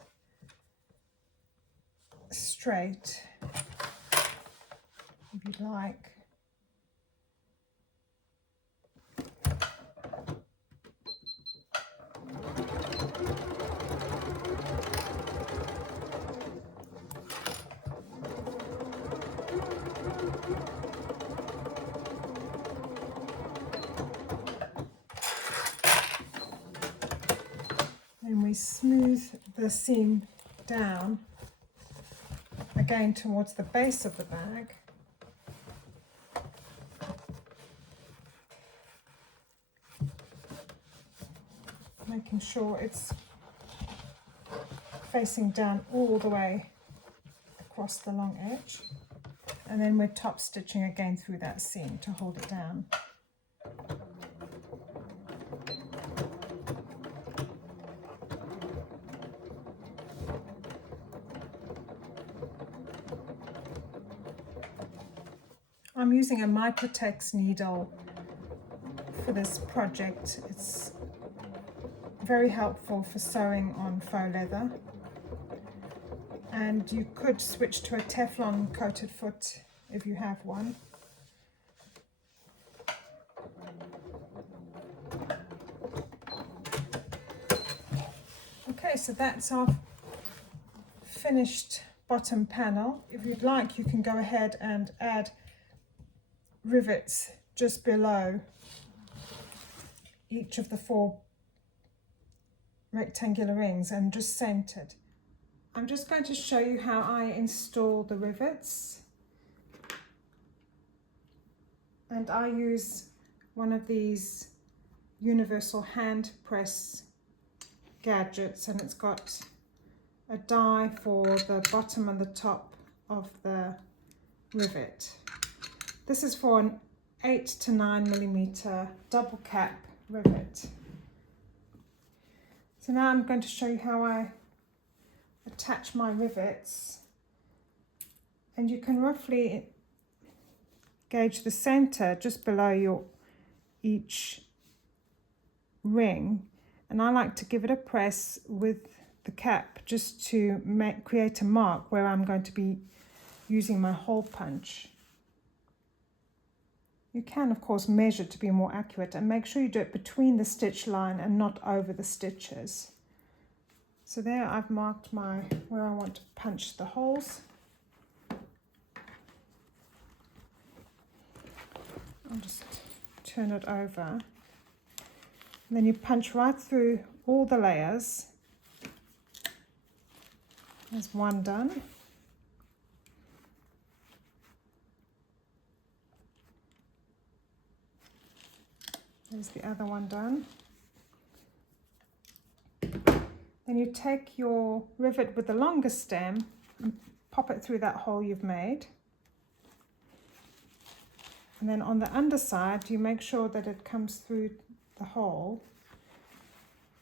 straight if you'd like. And we smooth the seam down again towards the base of the bag. Making sure it's facing down all the way across the long edge. And then we're top stitching again through that seam to hold it down. I'm using a Microtex needle for this project. It's very helpful for sewing on faux leather. And you could switch to a Teflon coated foot if you have one. Okay, so that's our finished bottom panel. If you'd like, you can go ahead and add rivets just below each of the 4 rectangular rings and just centered. I'm just going to show you how I install the rivets, and I use one of these universal hand press gadgets, and it's got a die for the bottom and the top of the rivet. This is for an 8 to 9 millimeter double cap rivet. So now I'm going to show you how I attach my rivets, and you can roughly gauge the center just below each ring, and I like to give it a press with the cap just to create a mark where I'm going to be using my hole punch. You can of course measure to be more accurate, and make sure you do it between the stitch line and not over the stitches. So there I've marked where I want to punch the holes. I'll just turn it over. And then you punch right through all the layers. There's one done. There's the other one done. Then you take your rivet with the longer stem and pop it through that hole you've made. And then on the underside, you make sure that it comes through the hole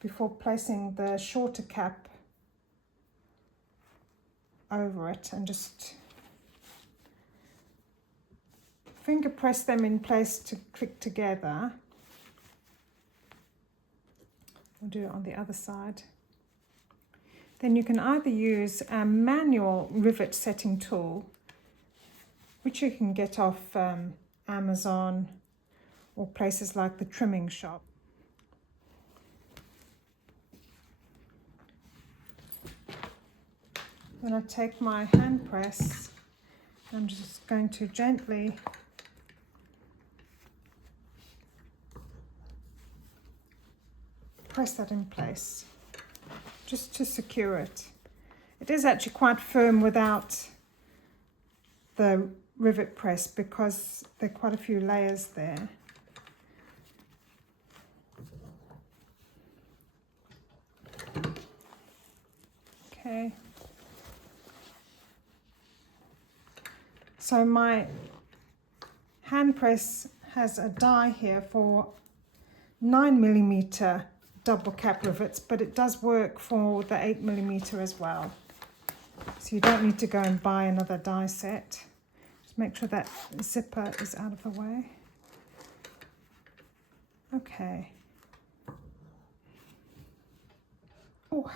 before placing the shorter cap over it, and just finger press them in place to click together. I'll do it on the other side. Then you can either use a manual rivet setting tool, which you can get off Amazon or places like the trimming shop. Then I take my hand press, I'm just going to gently press that in place, just to secure it. It is actually quite firm without the rivet press because there are quite a few layers there. Okay. So my hand press has a die here for 9mm double cap rivets, but it does work for the 8mm as well. So you don't need to go and buy another die set. Just make sure that zipper is out of the way. Okay. Oh.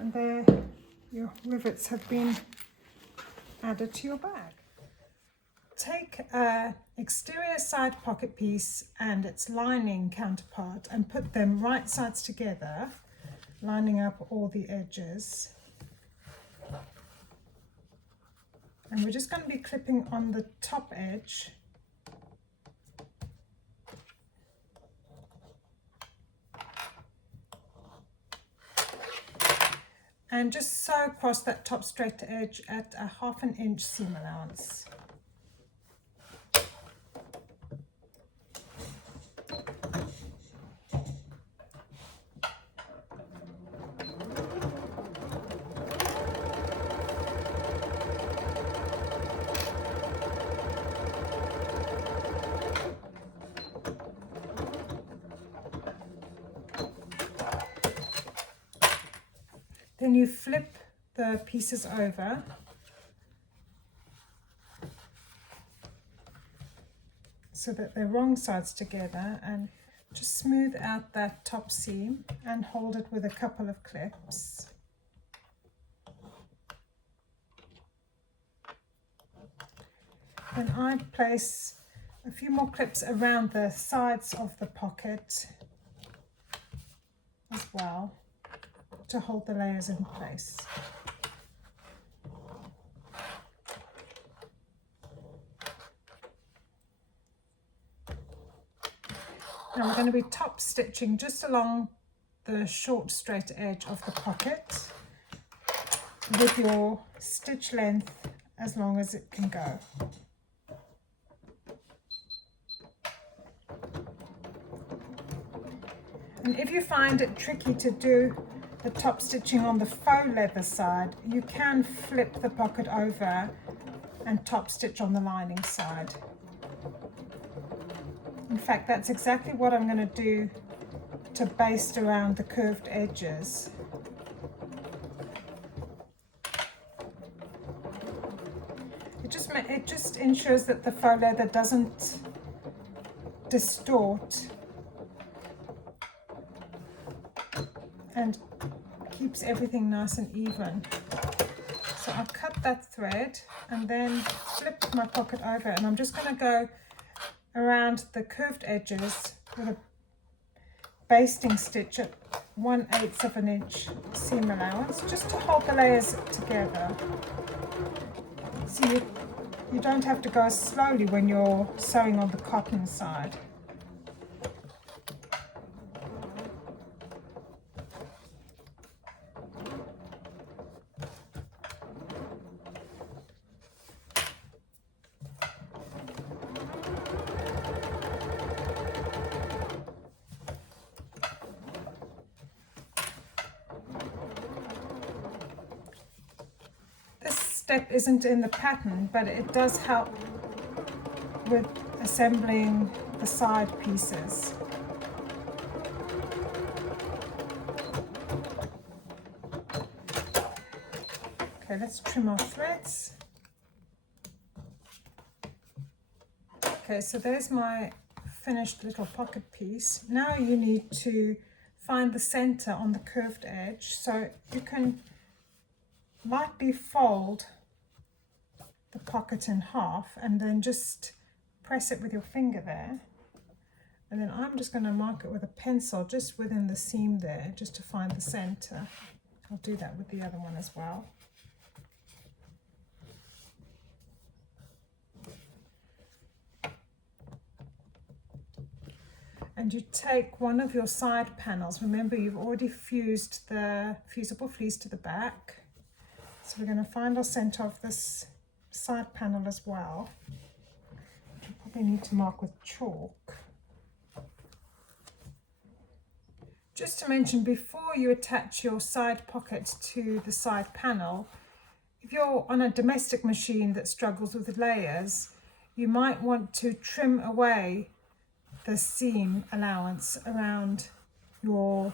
And there your rivets have been added to your bag. Take an exterior side pocket piece and its lining counterpart and put them right sides together, lining up all the edges. And we're just going to be clipping on the top edge. And just sew across that top straight edge at a 1/2 inch seam allowance. Then you flip the pieces over so that they're wrong sides together, and just smooth out that top seam and hold it with a couple of clips. Then I place a few more clips around the sides of the pocket as well, to hold the layers in place. Now we're going to be top stitching just along the short straight edge of the pocket with your stitch length as long as it can go. And if you find it tricky to do the top stitching on the faux leather side, you can flip the pocket over and top stitch on the lining side. In fact, that's exactly what I'm going to do to baste around the curved edges. It just ensures that the faux leather doesn't distort and keeps everything nice and even. So I'll cut that thread and then flip my pocket over, and I'm just going to go around the curved edges with a basting stitch at 1/8 of an inch seam allowance, just to hold the layers together. So you don't have to go slowly when you're sewing on the cotton side. step isn't in the pattern, but it does help with assembling the side pieces. Okay, let's trim our threads. Okay, so there's my finished little pocket piece. Now you need to find the center on the curved edge, so you can lightly fold the pocket in half and then just press it with your finger there, and then I'm just going to mark it with a pencil just within the seam there, just to find the center. I'll do that with the other one as well. And you take one of your side panels. Remember, you've already fused the fusible fleece to the back, so we're going to find our center of this side panel as well. You probably need to mark with chalk. Just to mention, before you attach your side pocket to the side panel, if you're on a domestic machine that struggles with layers, you might want to trim away the seam allowance around your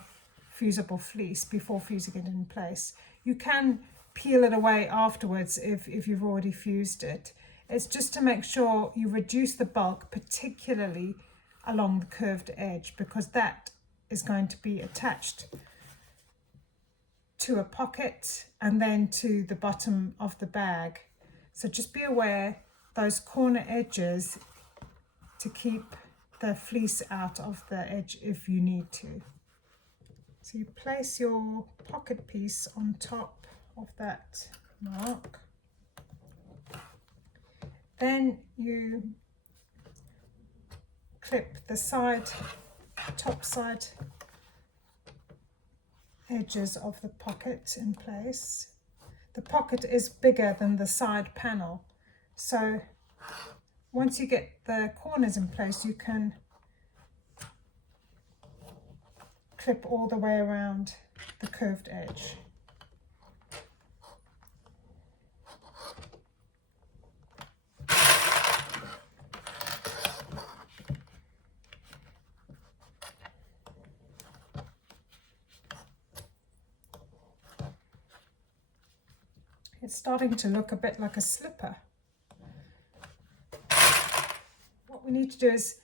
fusible fleece before fusing it in place. You can peel it away afterwards if you've already fused it. It's just to make sure you reduce the bulk, particularly along the curved edge, because that is going to be attached to a pocket and then to the bottom of the bag. So just be aware those corner edges to keep the fleece out of the edge if you need to. So you place your pocket piece on top of that mark. Then you clip the top side edges of the pocket in place. The pocket is bigger than the side panel, so once you get the corners in place, you can clip all the way around the curved edge. It's starting to look a bit like a slipper. What we need to do is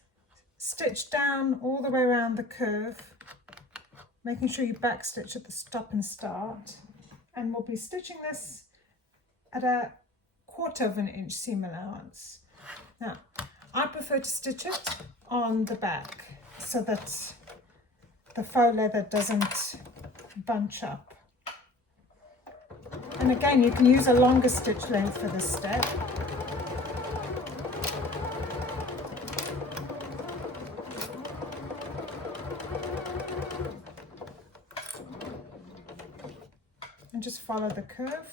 stitch down all the way around the curve, making sure you back stitch at the stop and start, and we'll be stitching this at 1/4 inch seam allowance. Now, I prefer to stitch it on the back so that the faux leather doesn't bunch up. And again, you can use a longer stitch length for this step. And just follow the curve.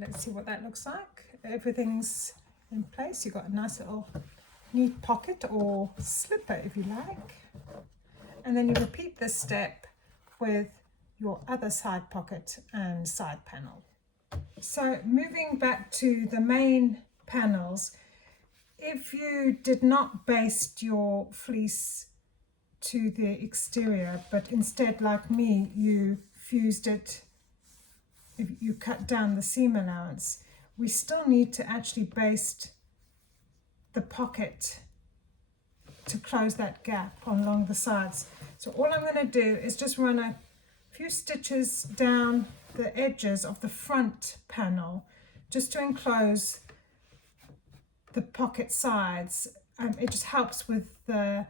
Let's see what that looks like. Everything's in place. You've got a nice little neat pocket or slipper if you like. And then you repeat this step with your other side pocket and side panel. So moving back to the main panels, if you did not baste your fleece to the exterior, but instead, like me, you fused it, if you cut down the seam allowance, we still need to actually baste the pocket to close that gap along the sides. So all I'm going to do is just run a few stitches down the edges of the front panel just to enclose the pocket sides. It just helps with the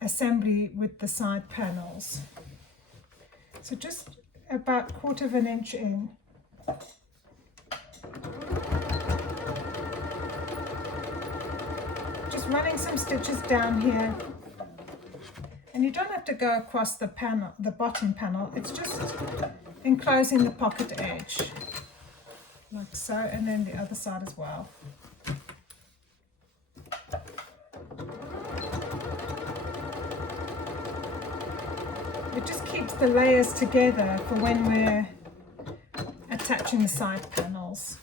assembly with the side panels. So just about 1/4 inch in. running some stitches down here, and you don't have to go across the panel, the bottom panel. It's just enclosing the pocket edge like so, and then the other side as well. It just keeps the layers together for when we're attaching the side panels.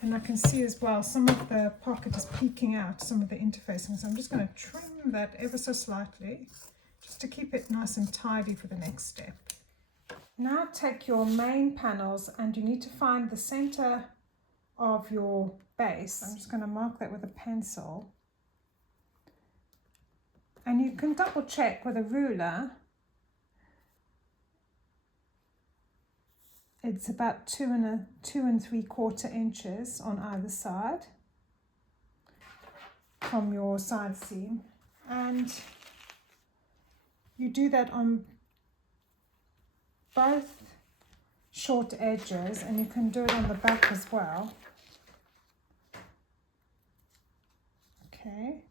And I can see as well some of the pocket is peeking out, some of the interfacing, so I'm just going to trim that ever so slightly just to keep it nice and tidy for the next step. Now take your main panels and you need to find the center of your base. I'm just going to mark that with a pencil. And you can double check with a ruler. It's about 2 3/4 inches on either side from your side seam, and you do that on both short edges, and you can do it on the back as well. Okay.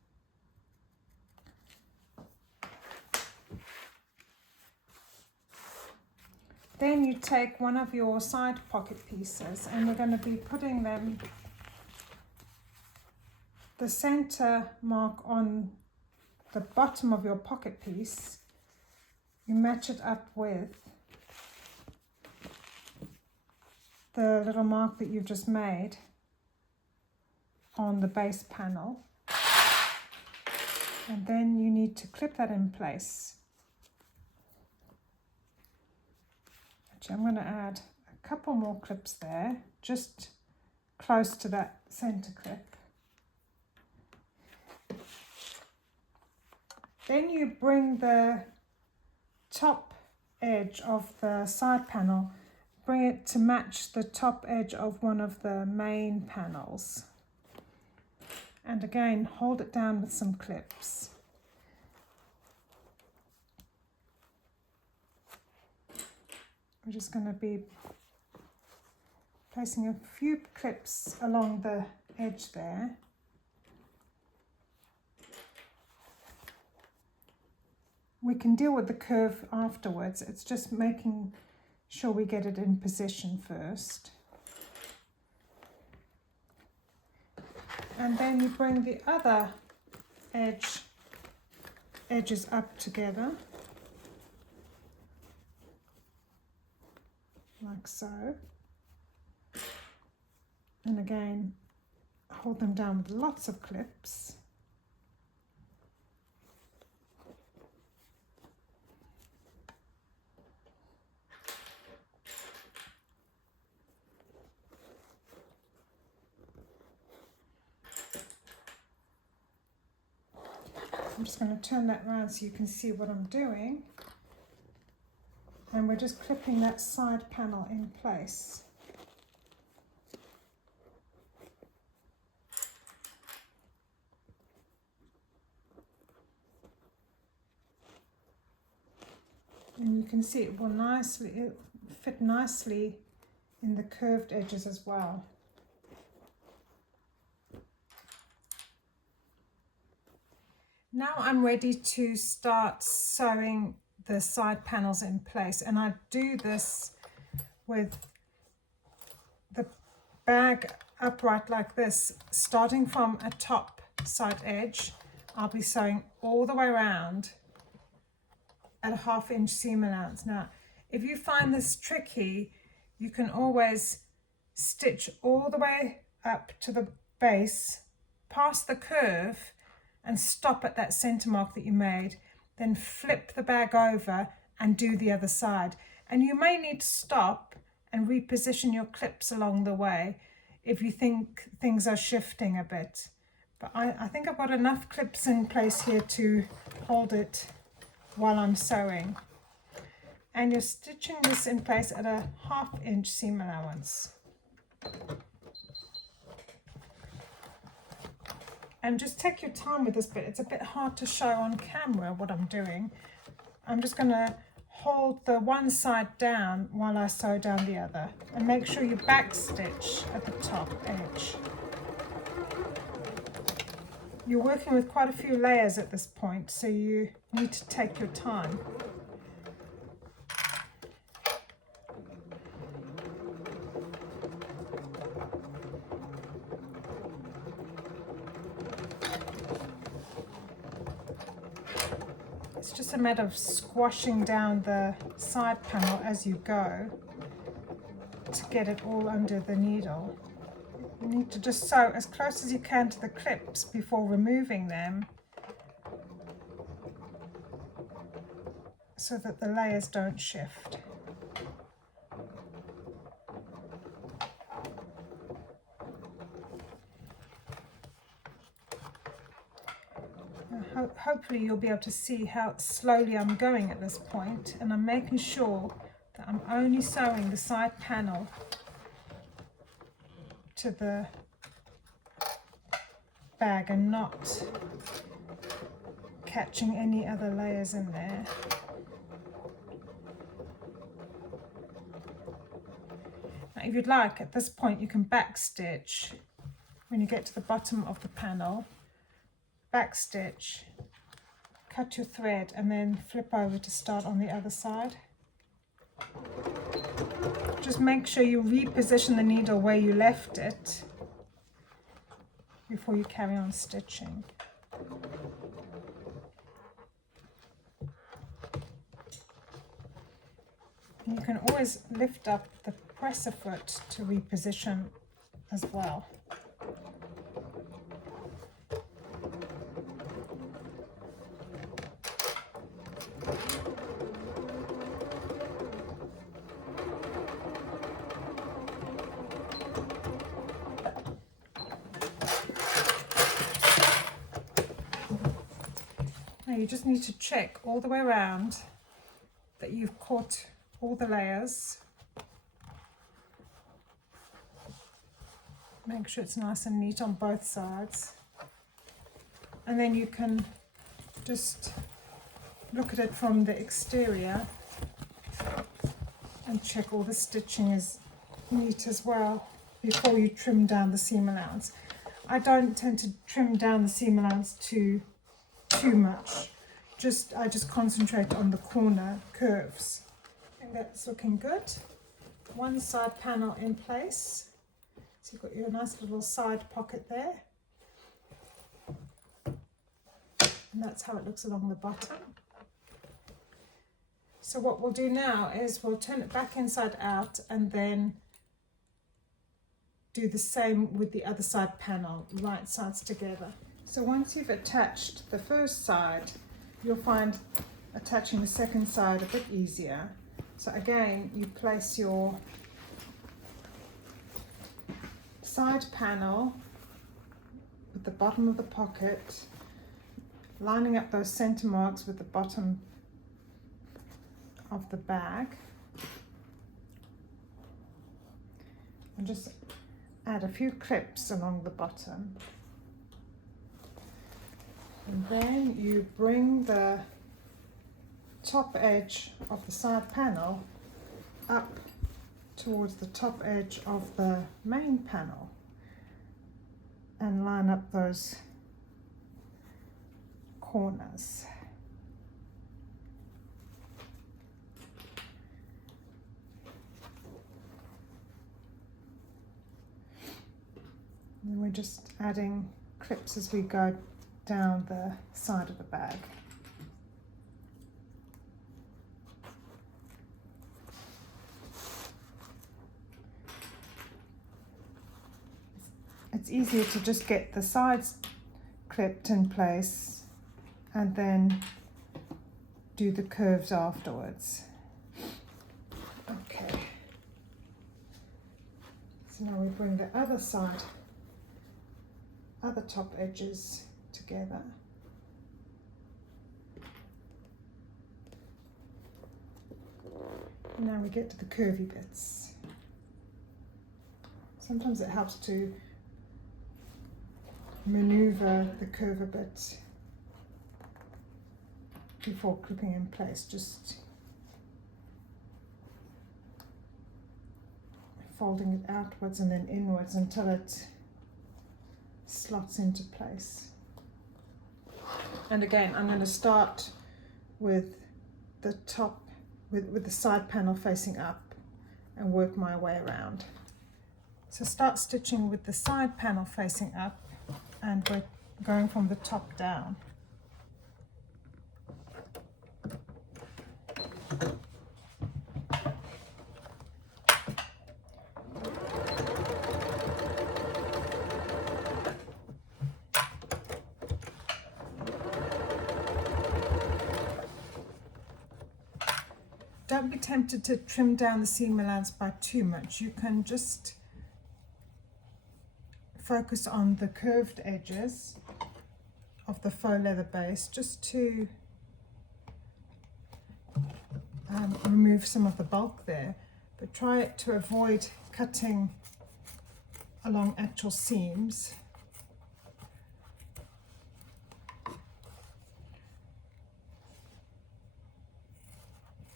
Then you take one of your side pocket pieces, and we're going to be putting them, the center mark on the bottom of your pocket piece. You match it up with the little mark that you've just made on the base panel. And then you need to clip that in place. I'm going to add a couple more clips there, just close to that center clip. Then you bring the top edge of the side panel, bring it to match the top edge of one of the main panels. And again, hold it down with some clips. We're just going to be placing a few clips along the edge there. We can deal with the curve afterwards. It's just making sure we get it in position first. And then you bring the other edges up together. Like so, and again hold them down with lots of clips. I'm just going to turn that around so you can see what I'm doing. And we're just clipping that side panel in place. And you can see it will fit nicely in the curved edges as well. Now I'm ready to start sewing the side panels in place, and I do this with the bag upright like this, starting from a top side edge. I'll be sewing all the way around at a 1/2 inch seam allowance. Now if you find this tricky, you can always stitch all the way up to the base, past the curve, and stop at that center mark that you made. Then flip the bag over and do the other side. And you may need to stop and reposition your clips along the way if you think things are shifting a bit. But I think I've got enough clips in place here to hold it while I'm sewing. And you're stitching this in place at a 1/2 inch seam allowance. And just take your time with this bit. It's a bit hard to show on camera what I'm doing. I'm just going to hold the one side down while I sew down the other, and make sure you back stitch at the top edge. You're working with quite a few layers at this point, so you need to take your time. It's just a matter of squashing down the side panel as you go to get it all under the needle. You need to just sew as close as you can to the clips before removing them so that the layers don't shift. Hopefully you'll be able to see how slowly I'm going at this point, and I'm making sure that I'm only sewing the side panel to the bag and not catching any other layers in there. Now, if you'd like, at this point you can backstitch when you get to the bottom of the panel. Backstitch, cut your thread, and then flip over to start on the other side. Just make sure you reposition the needle where you left it before you carry on stitching. And you can always lift up the presser foot to reposition as well. Now you just need to check all the way around that you've caught all the layers. Make sure it's nice and neat on both sides. And then you can just look at it from the exterior and check all the stitching is neat as well before you trim down the seam allowance. I don't tend to trim down the seam allowance too much. I just concentrate on the corner curves. And that's looking good. One side panel in place. So you've got your nice little side pocket there. And that's how it looks along the bottom. So what we'll do now is we'll turn it back inside out and then do the same with the other side panel, right sides together. So once you've attached the first side, you'll find attaching the second side a bit easier. So again, you place your side panel with the bottom of the pocket, lining up those center marks with the bottom of the bag, and just add a few clips along the bottom. And then you bring the top edge of the side panel up towards the top edge of the main panel and line up those corners. And we're just adding clips as we go down the side of the bag. It's easier to just get the sides clipped in place and then do the curves afterwards. Okay. So now we bring the other side, other top edges together. And now we get to the curvy bits. Sometimes it helps to maneuver the curve a bit before clipping in place, just folding it outwards and then inwards until it slots into place. And again, I'm going to start with the top, with the side panel facing up and work my way around. So start stitching with the side panel facing up and we're going from the top down. Don't be tempted to trim down the seam allowance by too much. You can just focus on the curved edges of the faux leather base just to remove some of the bulk there, but try to avoid cutting along actual seams.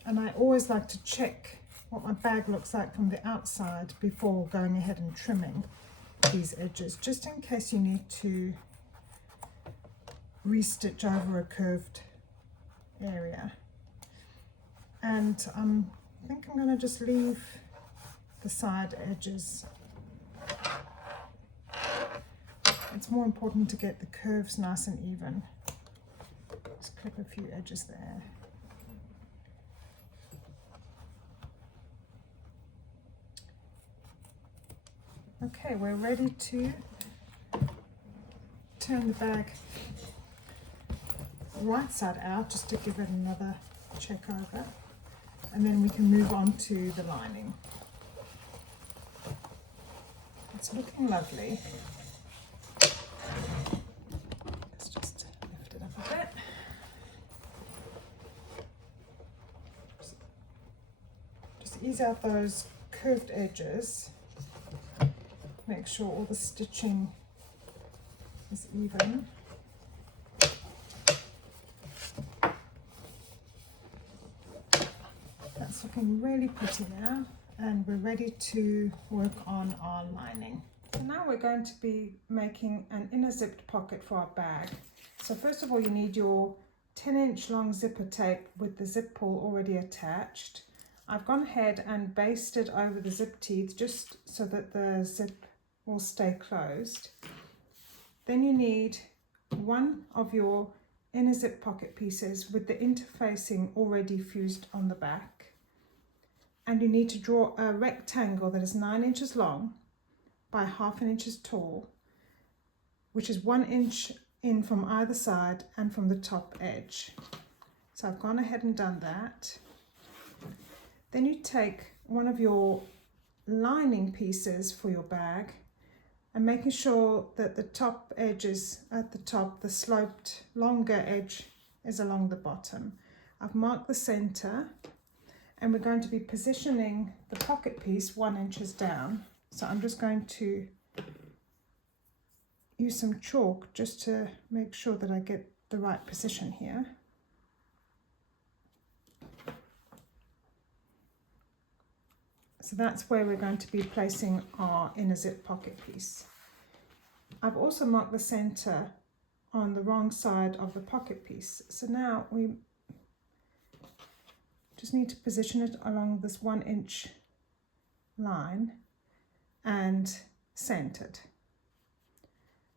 And I always like to check what my bag looks like from the outside before going ahead and trimming these edges, just in case you need to restitch over a curved area. And I think I'm going to just leave the side edges. It's more important to get the curves nice and even. Just clip a few edges there. Okay, we're ready to turn the bag right side out just to give it another check over, and then we can move on to the lining. It's looking lovely. Let's just lift it up a bit. Just ease out those curved edges. Make sure all the stitching is even. That's looking really pretty now, and we're ready to work on our lining. So now we're going to be making an inner zipped pocket for our bag. So first of all, you need your 10-inch long zipper tape with the zip pull already attached. I've gone ahead and basted over the zip teeth just so that the zip will stay closed. Then you need one of your inner zip pocket pieces with the interfacing already fused on the back, and you need to draw a rectangle that is 9 inches long by 1/2 inch tall, which is 1 inch in from either side and from the top edge. So I've gone ahead and done that. Then you take one of your lining pieces for your bag and making sure that the top edge is at the top, the sloped longer edge is along the bottom. I've marked the center, and we're going to be positioning the pocket piece 1 inch down. So I'm just going to use some chalk just to make sure that I get the right position here. So that's where we're going to be placing our inner zip pocket piece. I've also marked the center on the wrong side of the pocket piece. So now we just need to position it along this 1 inch line and centered.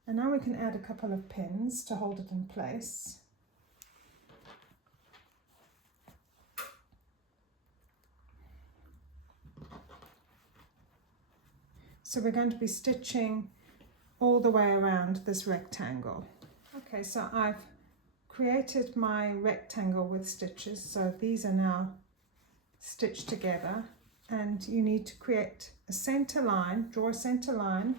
And now we can add a couple of pins to hold it in place. So we're going to be stitching all the way around this rectangle. Okay, so I've created my rectangle with stitches, so these are now stitched together, and you need to create a center line, draw a center line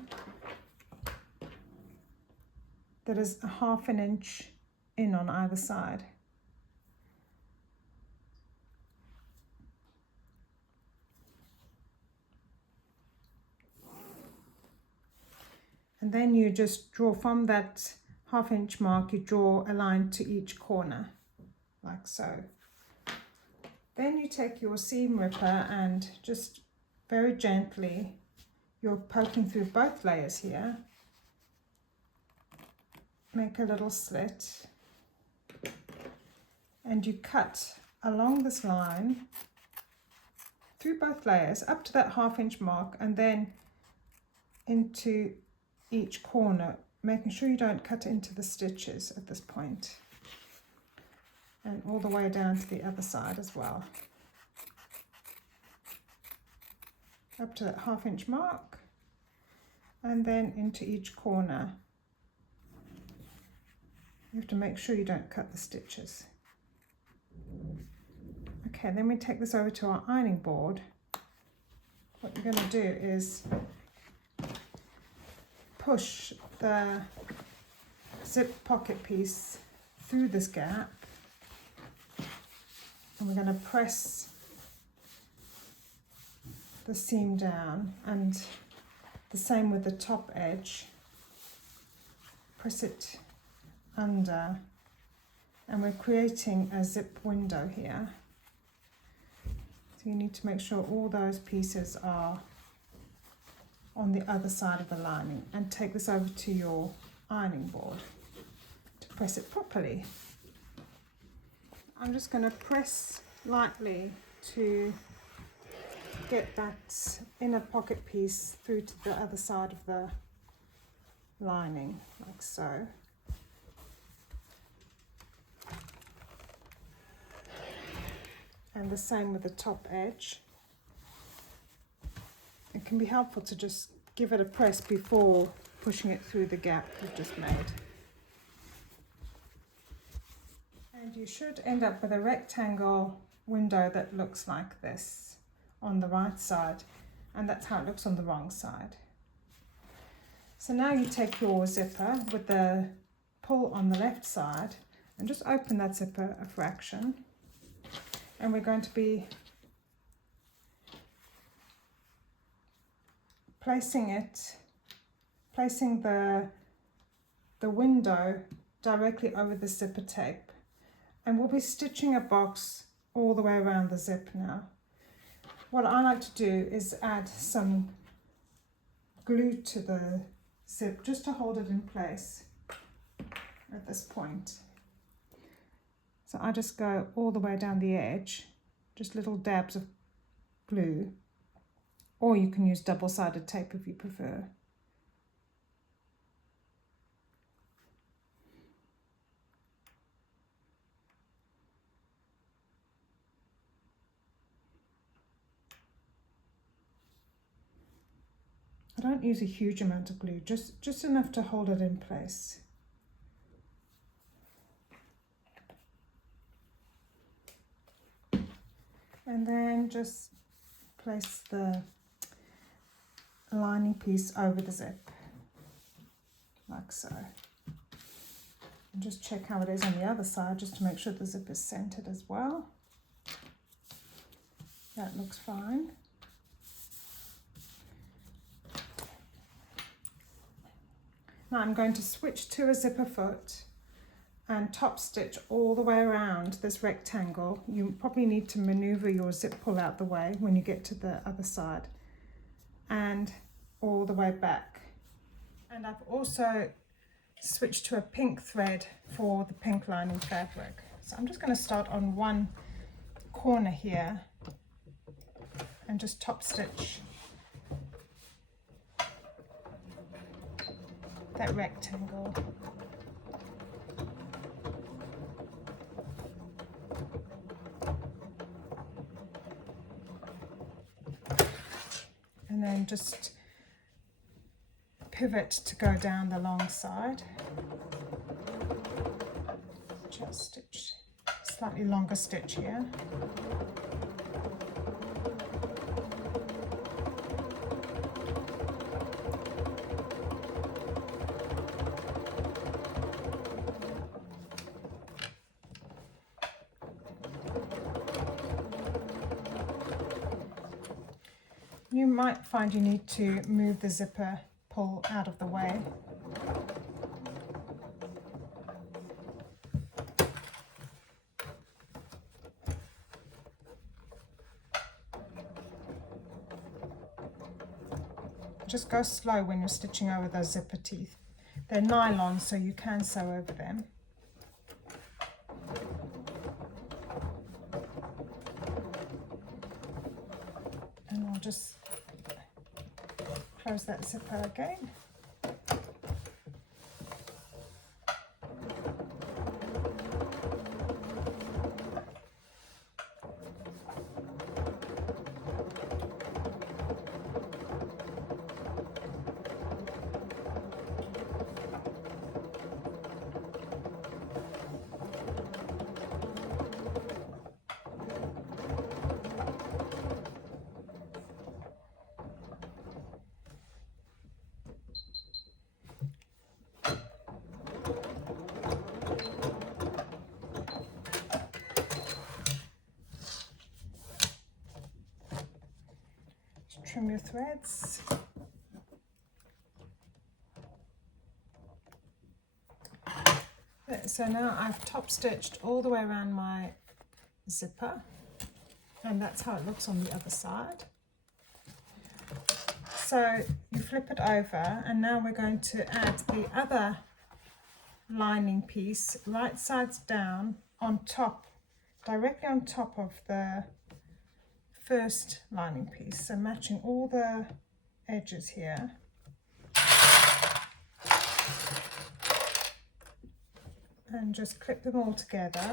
that is 1/2 inch in on either side. And then you just draw from that 1/2 inch mark, you draw a line to each corner, like so. Then you take your seam ripper and just very gently, you're poking through both layers here, make a little slit, and you cut along this line through both layers up to that 1/2 inch mark, and then into each corner, making sure you don't cut into the stitches at this point, and all the way down to the other side as well, up to that 1/2 inch mark, and then into each corner. You have to make sure you don't cut the stitches. Okay, then we take this over to our ironing board. What you're going to do is push the zip pocket piece through this gap, and we're going to press the seam down, and the same with the top edge. Press it under, and we're creating a zip window here. So you need to make sure all those pieces are on the other side of the lining, and take this over to your ironing board to press it properly. I'm just going to press lightly to get that inner pocket piece through to the other side of the lining, like so. And the same with the top edge. It can be helpful to just give it a press before pushing it through the gap you've just made. And you should end up with a rectangle window that looks like this on the right side, and that's how it looks on the wrong side. So now you take your zipper with the pull on the left side and just open that zipper a fraction, and we're going to be placing the window directly over the zipper tape, and we'll be stitching a box all the way around the zip now. What I like to do is add some glue to the zip just to hold it in place at this point. So I just go all the way down the edge, just little dabs of glue, or you can use double-sided tape if you prefer. I don't use a huge amount of glue, just enough to hold it in place. And then just place the lining piece over the zip, like so. And just check how it is on the other side, just to make sure the zip is centered as well. That looks fine. Now I'm going to switch to a zipper foot and top stitch all the way around this rectangle. You probably need to maneuver your zip pull out the way when you get to the other side, and all the way back. And I've also switched to a pink thread for the pink lining fabric. So I'm just going to start on one corner here and just top stitch that rectangle. And then just pivot to go down the long side. Just stitch slightly longer stitch here. You might find you need to move the zipper pull out of the way. Just go slow when you're stitching over those zipper teeth. They're nylon, so you can sew over them. I'll just close that zipper again. Trim your threads. So now I've top stitched all the way around my zipper, and that's how it looks on the other side. So you flip it over, and now we're going to add the other lining piece right sides down on top, directly on top of the first lining piece, so matching all the edges here. And just clip them all together.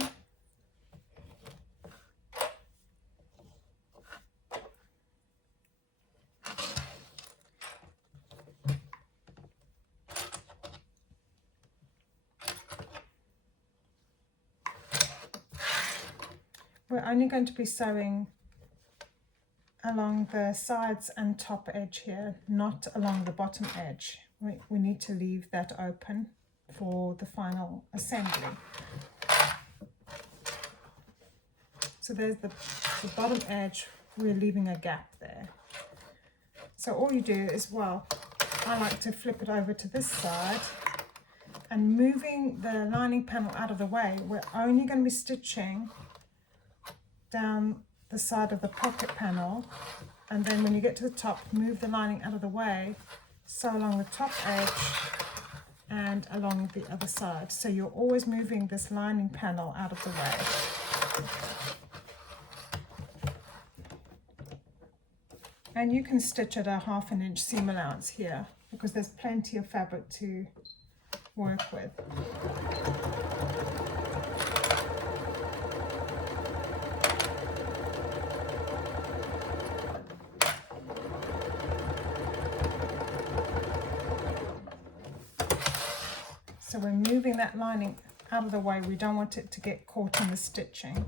We're only going to be sewing along the sides and top edge here, not along the bottom edge. We need to leave that open for the final assembly. So there's the bottom edge, we're leaving a gap there. So all you do is, well, I like to flip it over to this side, and moving the lining panel out of the way, we're only going to be stitching down the side of the pocket panel, and then when you get to the top, move the lining out of the way, sew along the top edge and along the other side. So you're always moving this lining panel out of the way. And you can stitch at a 1/2 inch seam allowance here, because there's plenty of fabric to work with. So we're moving that lining out of the way. We don't want it to get caught in the stitching.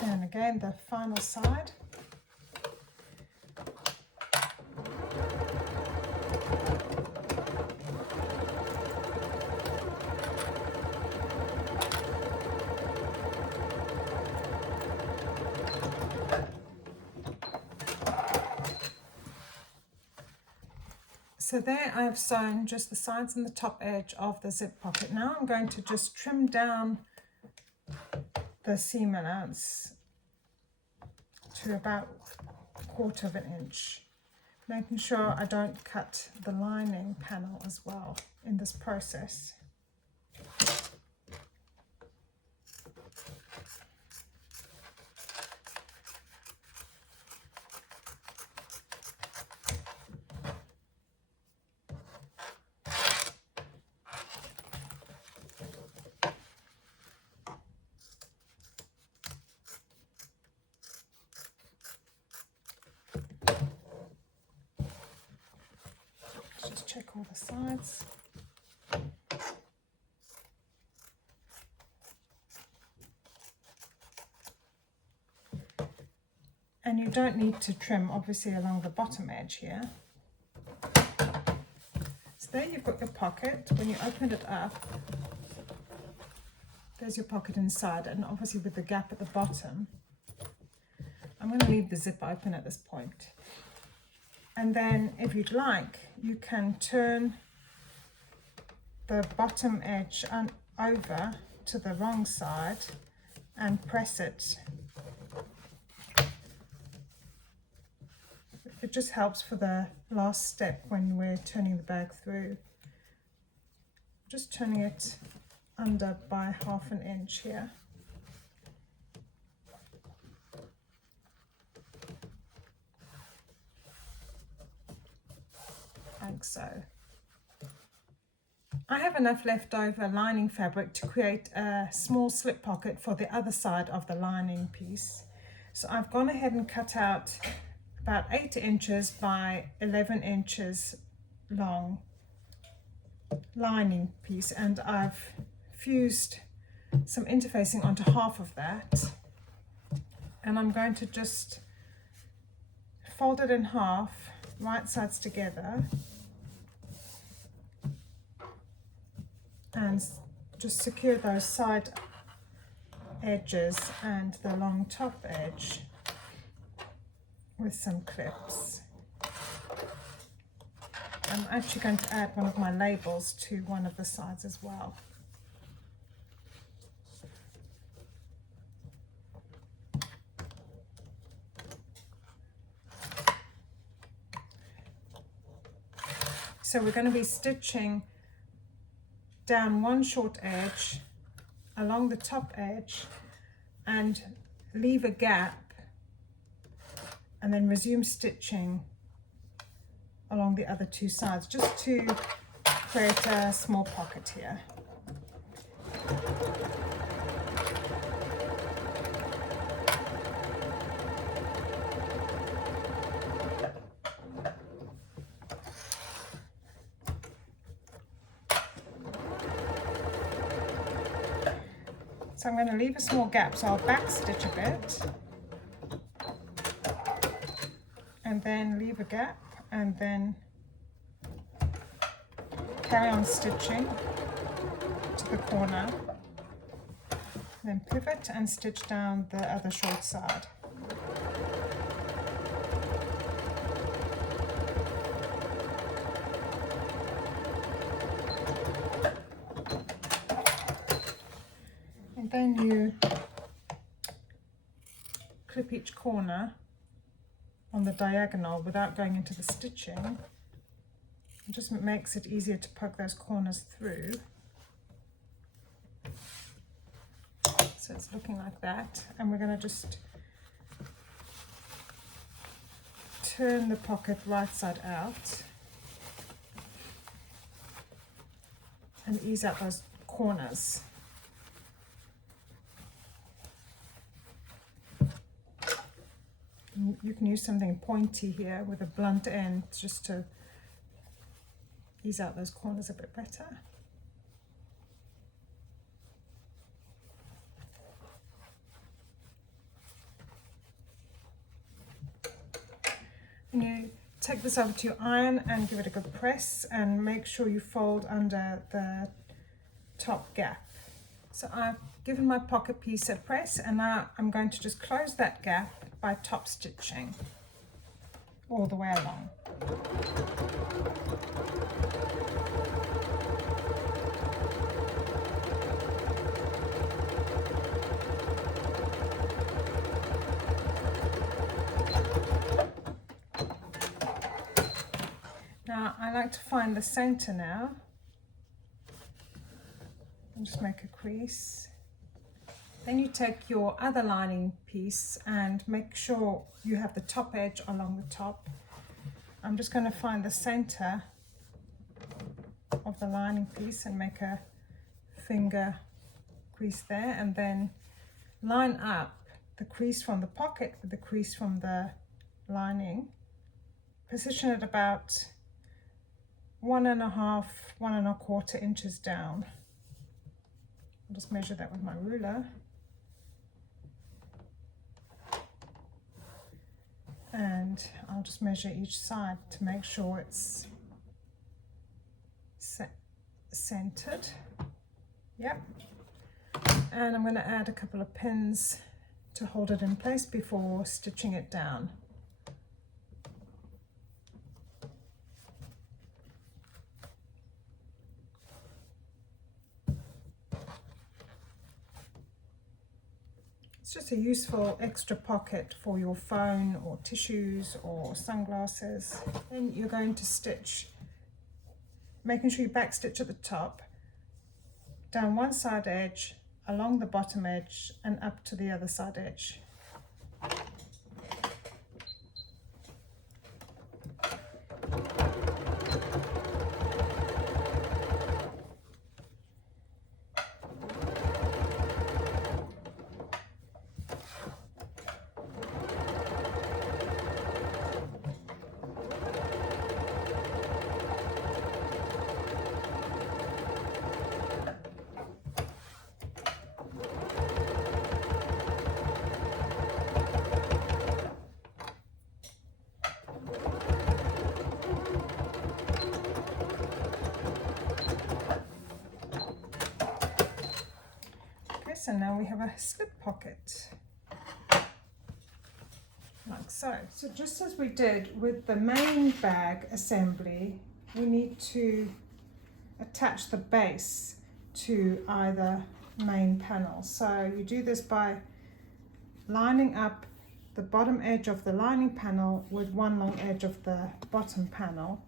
And again, the final side. So there I've sewn just the sides and the top edge of the zip pocket. Now I'm going to just trim down the seam allowance to about 1/4 inch, making sure I don't cut the lining panel as well in this process. Check all the sides. And you don't need to trim obviously along the bottom edge here. So there you've got your pocket. When you open it up, there's your pocket inside, and obviously with the gap at the bottom. I'm going to leave the zip open at this point. And then if you'd like, you can turn the bottom edge over to the wrong side and press it it just helps for the last step when we're turning the bag through. Just turning it under by 1/2 inch here. Like so. I have enough leftover lining fabric to create a small slip pocket for the other side of the lining piece. So I've gone ahead and cut out about 8 inches by 11 inches long lining piece, and I've fused some interfacing onto half of that, and I'm going to just fold it in half, right sides together, and just secure those side edges and the long top edge with some clips. I'm actually going to add one of my labels to one of the sides as well. So we're going to be stitching down one short edge along the top edge and leave a gap, and then resume stitching along the other two sides, just to create a small pocket here. So I'm going to leave a small gap, so I'll back stitch a bit and then leave a gap, and then carry on stitching to the corner, then pivot and stitch down the other short side. And then you clip each corner on the diagonal without going into the stitching. It just makes it easier to poke those corners through. So it's looking like that, and we're going to just turn the pocket right side out and ease out those corners. You can use something pointy here with a blunt end just to ease out those corners a bit better. And you take this over to your iron and give it a good press, and make sure you fold under the top gap. So I've given my pocket piece a press, and now I'm going to just close that gap by top stitching all the way along. Now I like to find the center now. I'll just make a crease. Then you take your other lining piece and make sure you have the top edge along the top. I'm just going to find the center of the lining piece and make a finger crease there, and then line up the crease from the pocket with the crease from the lining. Position it about 1.5, 1.25 inches down. I'll just measure that with my ruler. And I'll just measure each side to make sure it's centered. Yep. And I'm going to add a couple of pins to hold it in place before stitching it down. It's just a useful extra pocket for your phone or tissues or sunglasses. Then you're going to stitch, making sure you back stitch at the top, down one side edge, along the bottom edge and up to the other side edge. So now we have a slip pocket, like so. So just as we did with the main bag assembly, we need to attach the base to either main panel. So you do this by lining up the bottom edge of the lining panel with one long edge of the bottom panel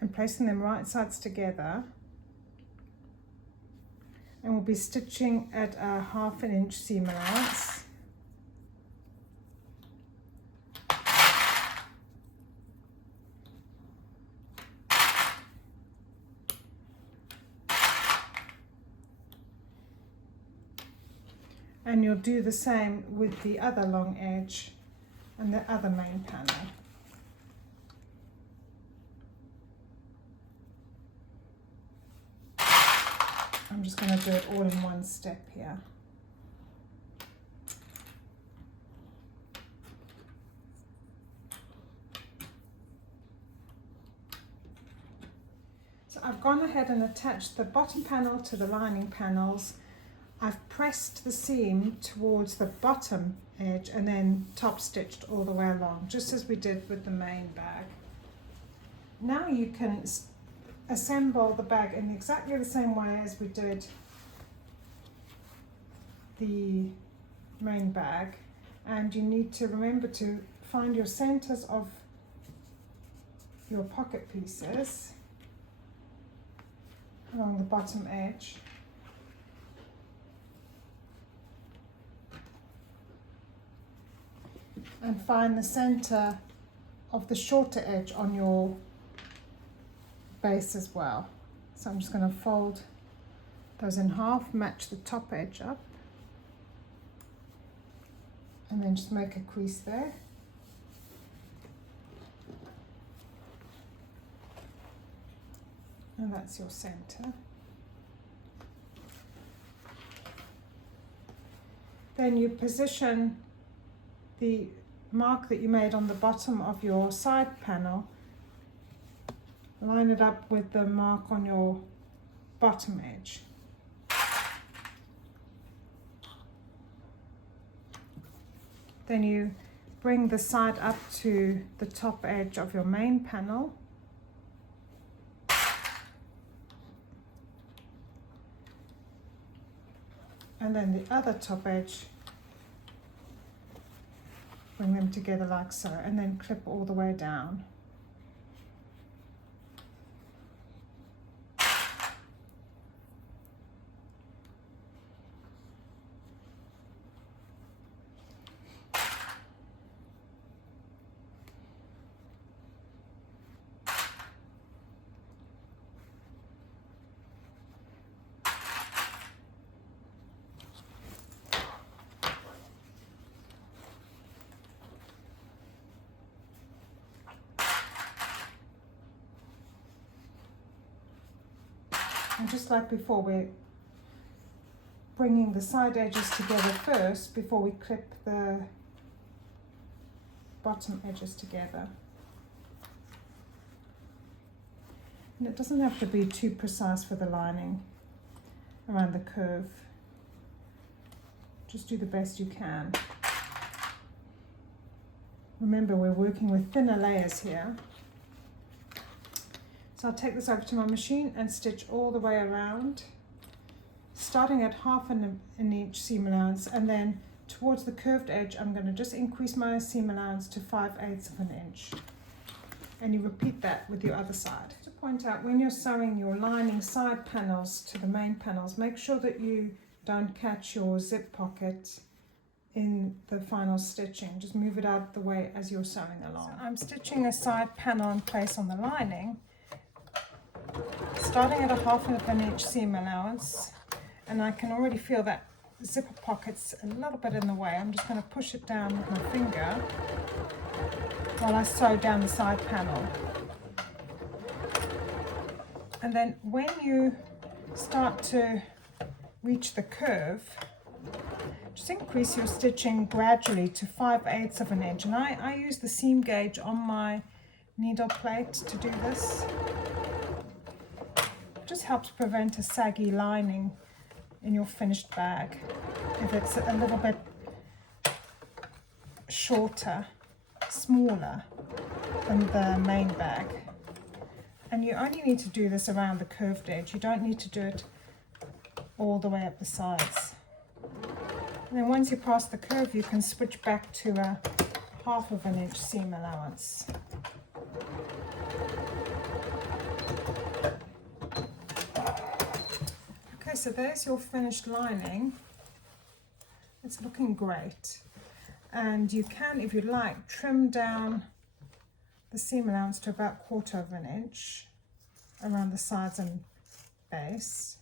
and placing them right sides together. And we'll be stitching at a 1/2 inch seam allowance. And you'll do the same with the other long edge and the other main panel. I'm just going to do it all in one step here. So I've gone ahead and attached the bottom panel to the lining panels. I've pressed the seam towards the bottom edge and then top stitched all the way along, just as we did with the main bag. Now you can assemble the bag in exactly the same way as we did the main bag, and you need to remember to find your centers of your pocket pieces along the bottom edge, and find the center of the shorter edge on your base as well. So I'm just going to fold those in half, match the top edge up, and then just make a crease there. And that's your center. Then you position the mark that you made on the bottom of your side panel, line it up with the mark on your bottom edge. Then you bring the side up to the top edge of your main panel. And then the other top edge, bring them together like so, and then clip all the way down. And just like before, we're bringing the side edges together first before we clip the bottom edges together. And it doesn't have to be too precise for the lining around the curve. Just do the best you can. Remember, we're working with thinner layers here. So I'll take this over to my machine and stitch all the way around, starting at 1/2 inch seam allowance and then towards the curved edge, I'm going to just increase my seam allowance to 5/8 of an inch. And you repeat that with your other side. To point out, when you're sewing your lining side panels to the main panels, make sure that you don't catch your zip pocket in the final stitching. Just move it out of the way as you're sewing along. So I'm stitching a side panel in place on the lining, starting at a 1/2 inch seam allowance, and I can already feel that zipper pocket's a little bit in the way. I'm just going to push it down with my finger while I sew down the side panel. And then when you start to reach the curve, just increase your stitching gradually to 5/8 of an inch. And I use the seam gauge on my needle plate to do this. It just helps prevent a saggy lining in your finished bag if it's a little bit shorter, smaller than the main bag. And you only need to do this around the curved edge. You don't need to do it all the way up the sides. And then once you pass the curve, you can switch back to a 1/2 inch seam allowance. Okay, so there's your finished lining. It's looking great. And you can, if you like, trim down the seam allowance to about 1/4 inch around the sides and base.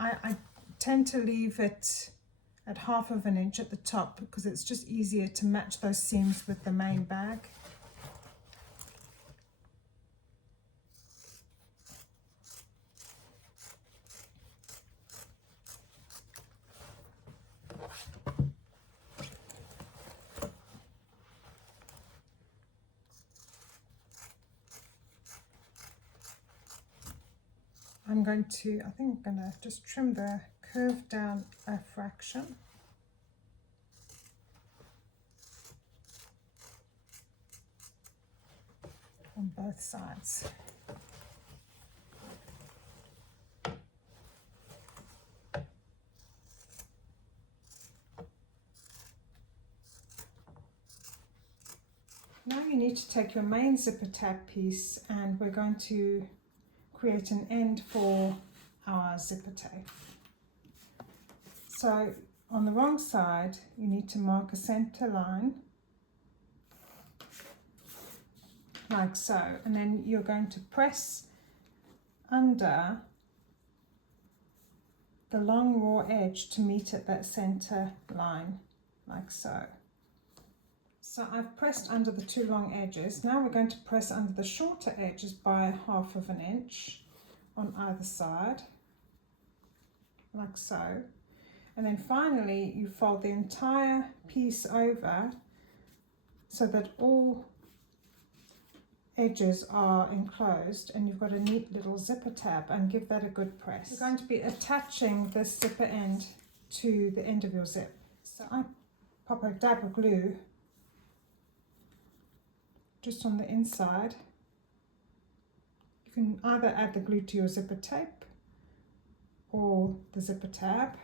I tend to leave it at 1/2 inch at the top because it's just easier to match those seams with the main bag. I think I'm going to just trim the curve down a fraction. On both sides. Now you need to take your main zipper tab piece and we're going to create an end for our zipper tape. So on the wrong side, you need to mark a center line, like so, and then you're going to press under the long raw edge to meet at that center line, like so. So I've pressed under the two long edges. Now we're going to press under the shorter edges by 1/2 inch on either side, like so. And then finally you fold the entire piece over so that all edges are enclosed, and you've got a neat little zipper tab, and give that a good press. You're going to be attaching this zipper end to the end of your zip. So I pop a dab of glue just on the inside. You can either add the glue to your zipper tape or the zipper tab.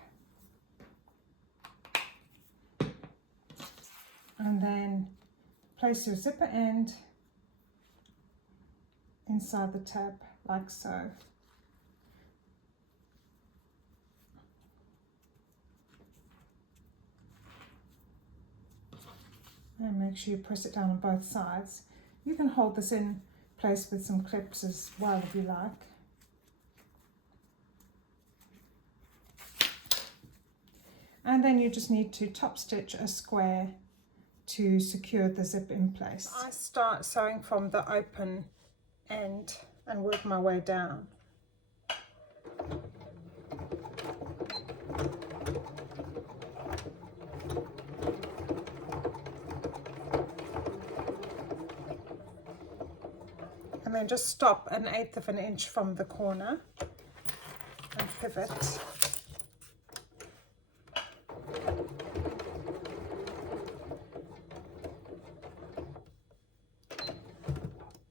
And then place your zipper end inside the tab, like so. And make sure you press it down on both sides. You can hold this in place with some clips as well if you like. And then you just need to top stitch a square to secure the zip in place. I start sewing from the open end and work my way down. And then just stop 1/8 inch from the corner and pivot.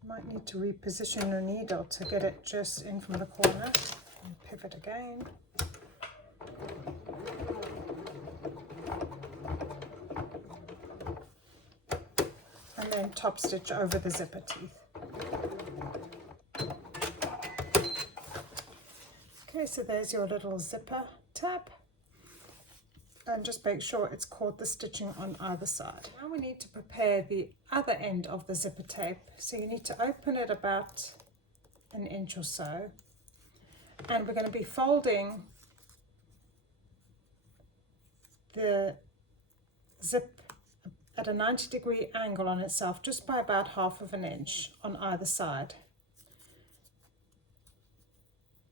Might need to reposition your needle to get it just in from the corner, and pivot again. then top stitch over the zipper teeth. Okay, so there's your little zipper tab, and just make sure it's caught the stitching on either side. Now we need to prepare the other end of the zipper tape, so you need to open it about an inch or so, and we're going to be folding the zip at a 90-degree angle on itself, just by about 1/2 inch on either side,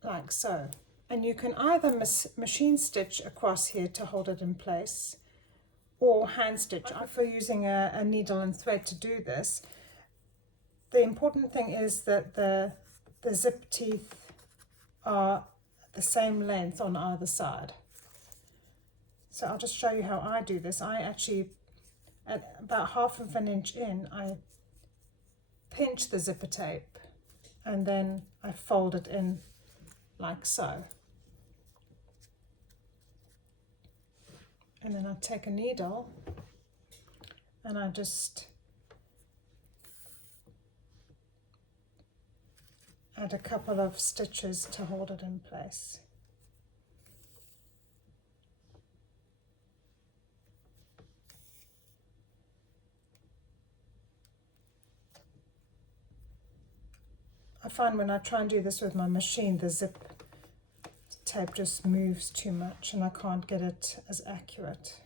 like so. And you can either machine stitch across here to hold it in place, or hand stitch. I prefer using a needle and thread to do this. The important thing is that the zip teeth are the same length on either side. So I'll just show you how I do this. I actually, at about 1/2 inch in, I pinch the zipper tape and then I fold it in like so. And then I take a needle and I just add a couple of stitches to hold it in place. I find when I try and do this with my machine, the zip tape just moves too much and I can't get it as accurate.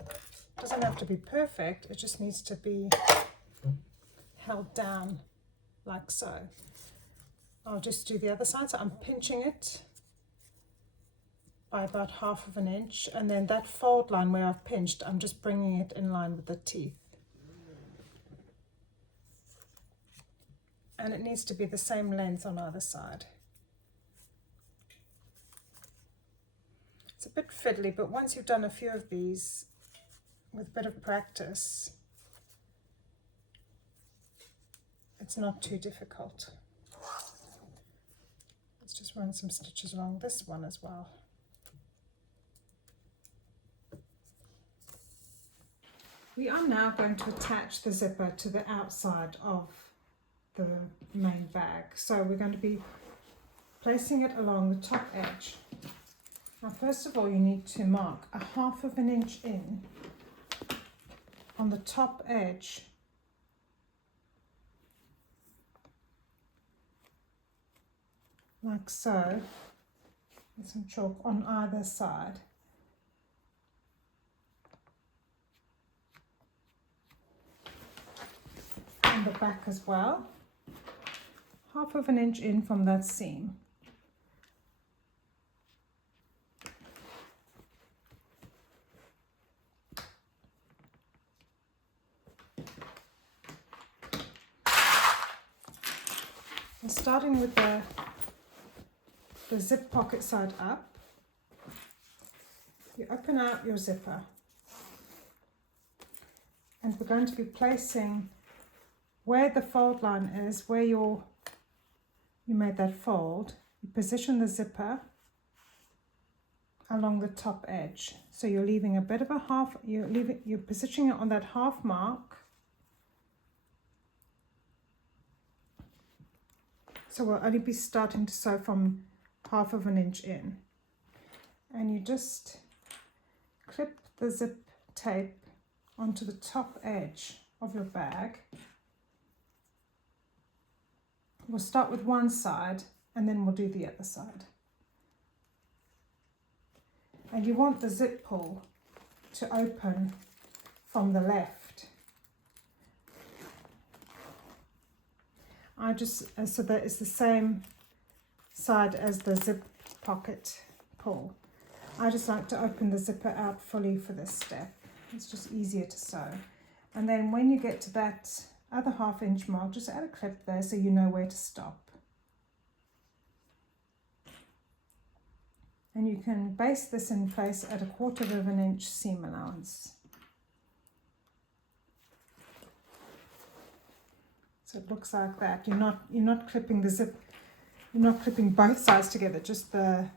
It doesn't have to be perfect, it just needs to be held down like so. I'll just do the other side, so I'm pinching it by about 1/2 inch, and then that fold line where I've pinched, I'm just bringing it in line with the teeth. And it needs to be the same length on either side. It's a bit fiddly, but once you've done a few of these with a bit of practice, it's not too difficult. Let's just run some stitches along this one as well. We are now going to attach the zipper to the outside of the main bag. So we're going to be placing it along the top edge. Now first of all, you need to mark a 1/2 inch in on the top edge like so, with some chalk on either side. And the back as well, 1/2 inch in from that seam. And starting with the zip pocket side up, you open out your zipper, and we're going to be placing where the fold line is, where you made that fold. You position the zipper along the top edge, so you're leaving a bit of a half, you're positioning it on that half mark. So we'll only be starting to sew from 1/2 inch in, and you just clip the zip tape onto the top edge of your bag. We'll start with one side and then we'll do the other side. And you want the zip pull to open from the left. So that it's the same side as the zip pocket pull. I just like to open the zipper out fully for this step. It's just easier to sew. And then when you get to that other 1/2 inch mark, just add a clip there so you know where to stop. And you can base this in place at a 1/4 inch seam allowance. So it looks like that. You're not clipping the zip, you're not clipping both sides together, just the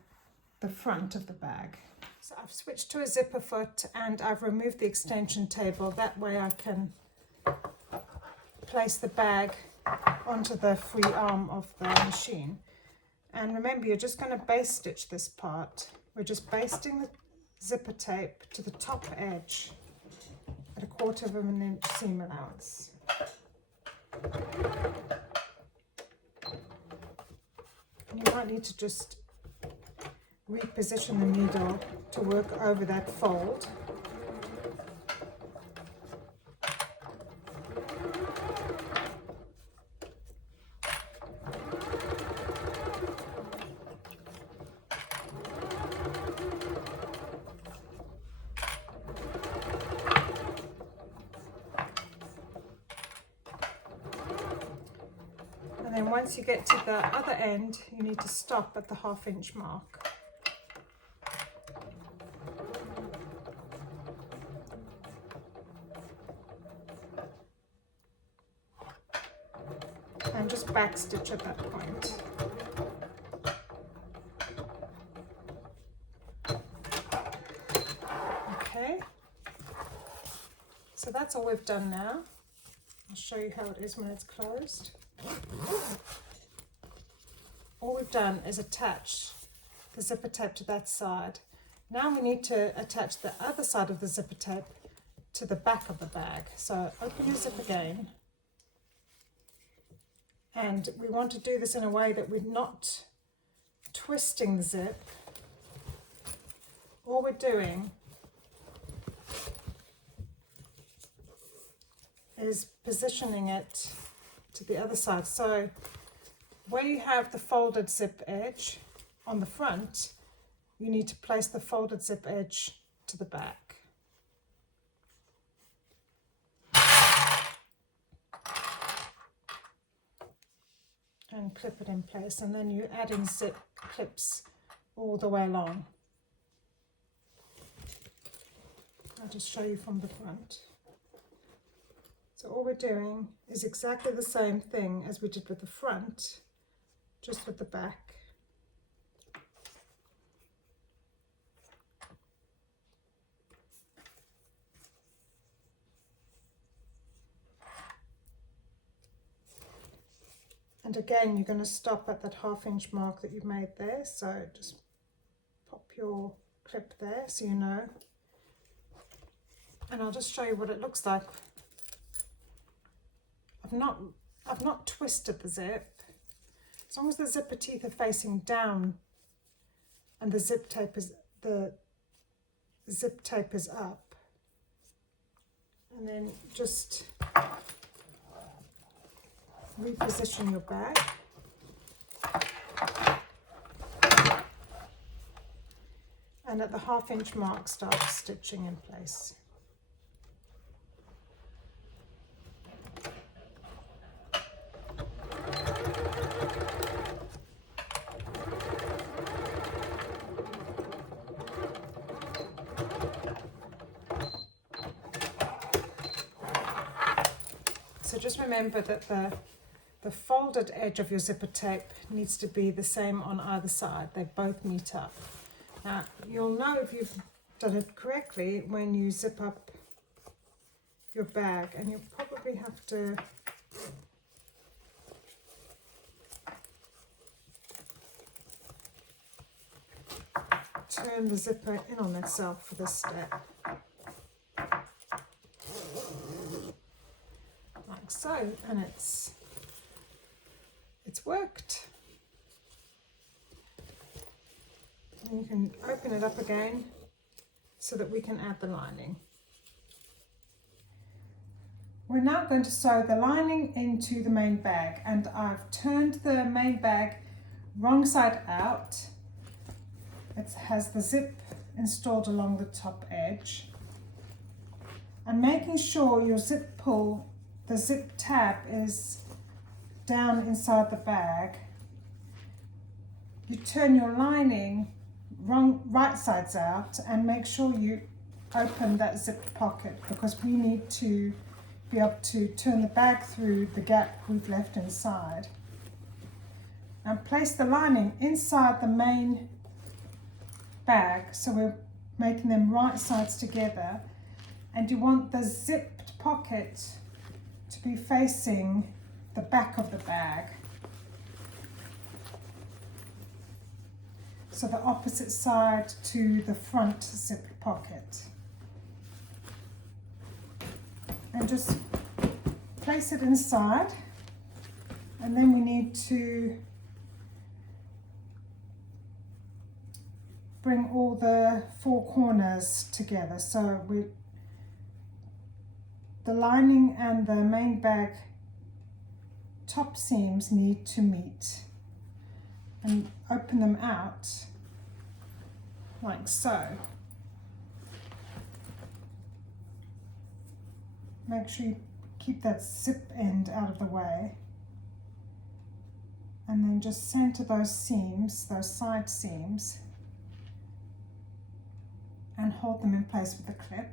the front of the bag. So I've switched to a zipper foot and I've removed the extension table. That way I can place the bag onto the free arm of the machine. And remember, you're just going to base stitch this part. We're just basting the zipper tape to the top edge at 1/4 of an inch seam allowance. And you might need to just reposition the needle to work over that fold. And then once you get to the other end, you need to stop at the 1/2 inch mark. And just back stitch at that point. Okay, so that's all we've done now. I'll show you how it is when it's closed. All we've done is attach the zipper tape to that side. Now we need to attach the other side of the zipper tape to the back of the bag. So open your zip again. And we want to do this in a way that we're not twisting the zip. All we're doing is positioning it to the other side. So where you have the folded zip edge on the front, you need to place the folded zip edge to the back. And clip it in place, and then you add in zip clips all the way along. I'll just show you from the front. So all we're doing is exactly the same thing as we did with the front, just with the back. And again, you're going to stop at that 1/2 inch mark that you've made there. So just pop your clip there so you know. And I'll just show you what it looks like. I've not twisted the zip. As long as the zipper teeth are facing down and the zip tape is up. And then just reposition your bag. And at the 1/2 inch mark, start stitching in place. So just remember that the folded edge of your zipper tape needs to be the same on either side. They both meet up. Now, you'll know if you've done it correctly when you zip up your bag, and you'll probably have to turn the zipper in on itself for this step. Like so, and it's worked. And you can open it up again so that we can add the lining. We're now going to sew the lining into the main bag, and I've turned the main bag wrong side out. It has the zip installed along the top edge, and making sure your zip pull, the zip tab is down inside the bag. You turn your lining right sides out and make sure you open that zip pocket, because we need to be able to turn the bag through the gap we've left inside. And place the lining inside the main bag, so we're making them right sides together, and you want the zipped pocket to be facing the back of the bag, so the opposite side to the front zipped pocket. And just place it inside, and then we need to bring all the four corners together. So the lining and the main bag top seams need to meet, and open them out like so. Make sure you keep that zip end out of the way, and then just center those seams, those side seams, and hold them in place with a clip.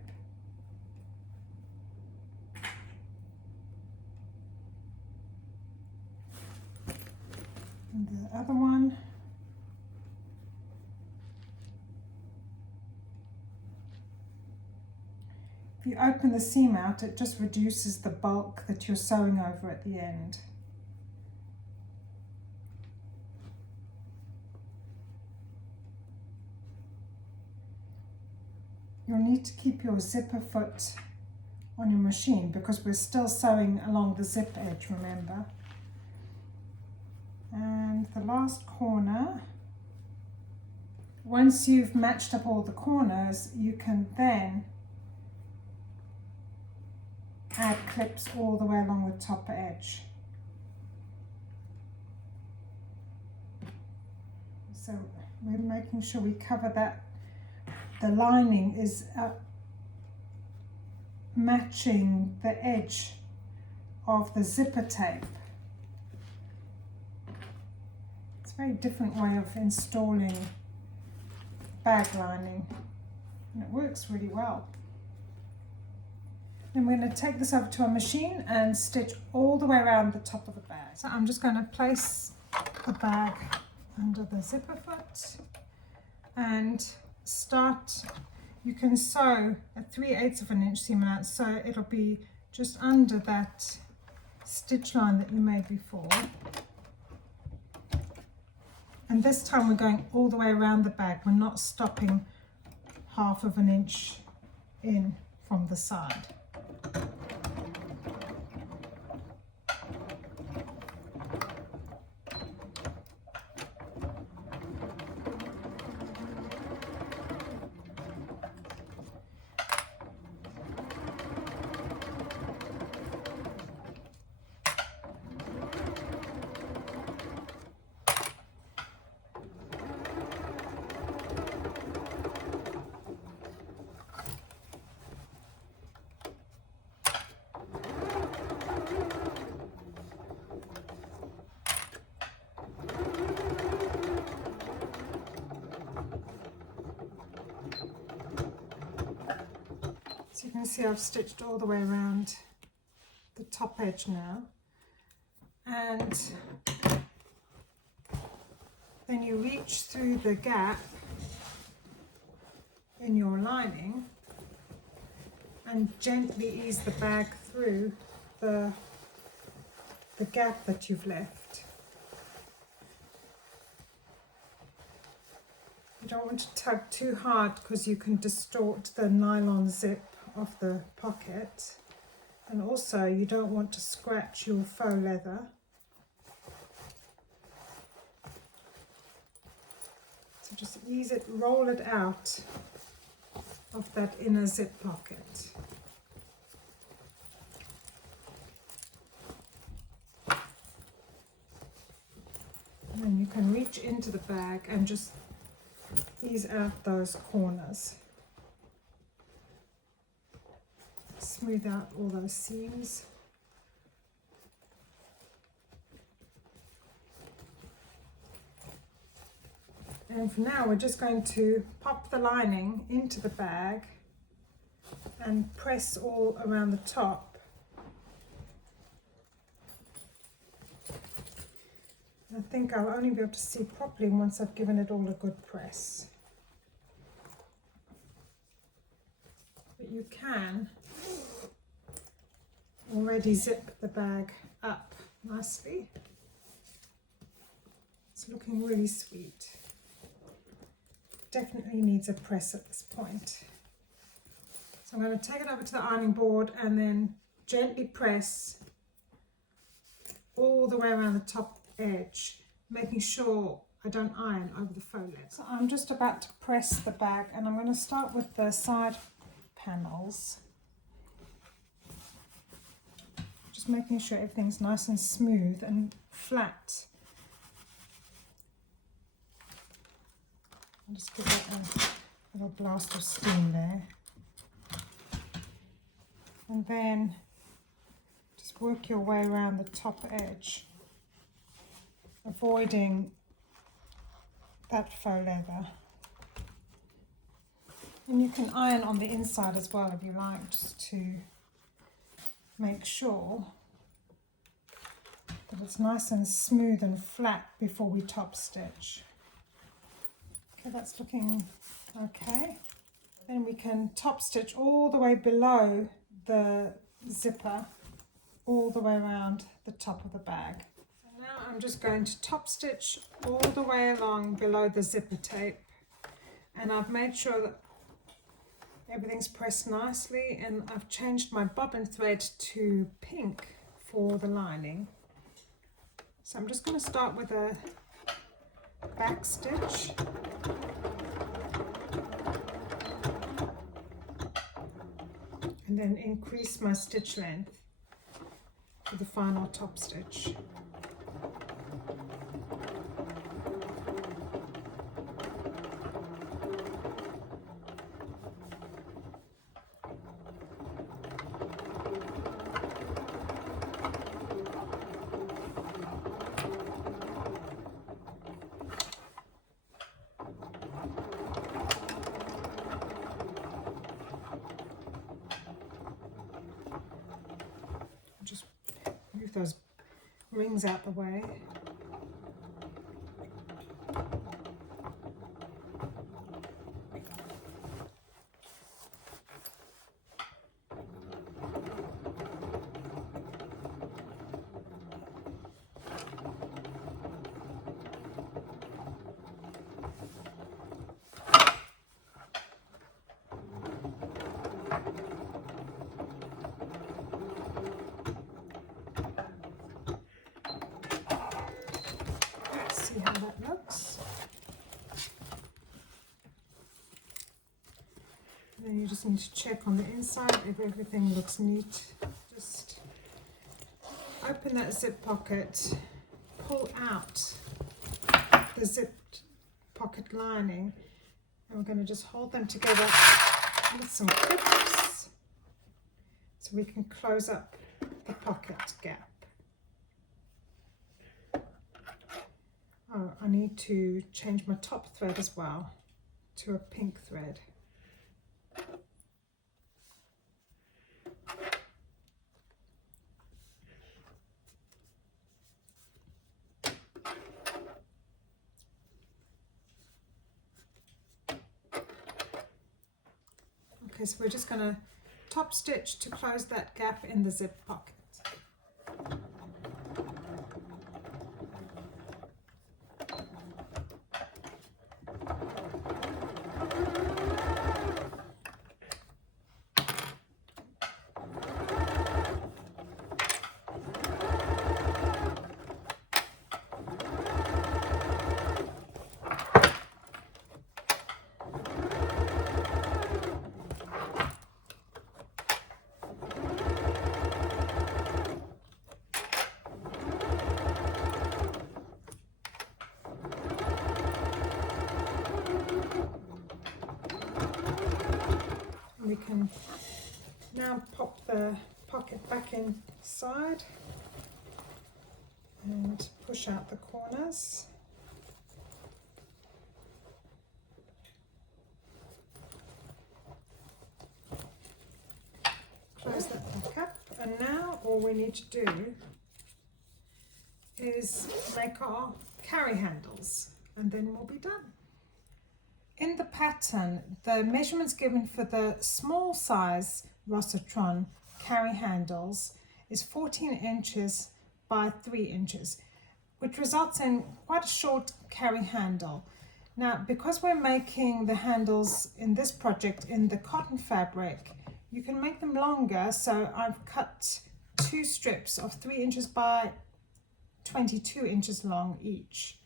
And the other one. If you open the seam out, it just reduces the bulk that you're sewing over at the end. You'll need to keep your zipper foot on your machine because we're still sewing along the zip edge, remember. And the last corner, once you've matched up all the corners, you can then add clips all the way along the top edge. So we're making sure we cover that. The lining is matching the edge of the zipper tape. It's a very different way of installing bag lining, and it works really well. Then we're going to take this over to our machine and stitch all the way around the top of the bag. So I'm just going to place the bag under the zipper foot and start. You can sew a 3/8 of an inch seam allowance, so it'll be just under that stitch line that you made before. And this time we're going all the way around the bag. We're not stopping 1/2 of an inch in from the side. So you can see I've stitched all the way around the top edge now, and then you reach through the gap in your lining and gently ease the bag through the gap that you've left. You don't want to tug too hard because you can distort the nylon zip of the pocket, and also you don't want to scratch your faux leather. So just ease it, roll it out of that inner zip pocket. And then you can reach into the bag and just ease out those corners. Smooth out all those seams. And for now we're just going to pop the lining into the bag and press all around the top. I think I'll only be able to see properly once I've given it all a good press. but you can already zip the bag up nicely. It's looking really sweet. Definitely needs a press at this point. So I'm going to take it over to the ironing board and then gently press all the way around the top edge, making sure I don't iron over the faux leather. So I'm just about to press the bag, and I'm going to start with the side panels. Just making sure everything's nice and smooth and flat. I'll just give that a little blast of steam there. And then just work your way around the top edge, avoiding that faux leather. And you can iron on the inside as well if you like, just to make sure that it's nice and smooth and flat before we top stitch. Okay, that's looking okay. Then we can top stitch all the way below the zipper, all the way around the top of the bag. So now I'm just going to top stitch all the way along below the zipper tape, and I've made sure that everything's pressed nicely, and I've changed my bobbin thread to pink for the lining. So I'm just going to start with a back stitch. And then increase my stitch length for the final top stitch. Just move those rings out the way. See how that looks. And then you just need to check on the inside if everything looks neat. Just open that zip pocket, pull out the zipped pocket lining, and we're going to just hold them together with some clips so we can close up the pocket gap. Oh, I need to change my top thread as well to a pink thread. Okay, so we're just going to top stitch to close that gap in the zip pocket. We can now pop the pocket back inside and push out the corners. Close that back up, and now all we need to do is make our carry handles, and then we'll be done. In the pattern, the measurements given for the small size Rossatron carry handles is 14 inches by 3 inches, which results in quite a short carry handle. Now, because we're making the handles in this project in the cotton fabric, you can make them longer, so I've cut 2 strips of 3 inches by 22 inches long each.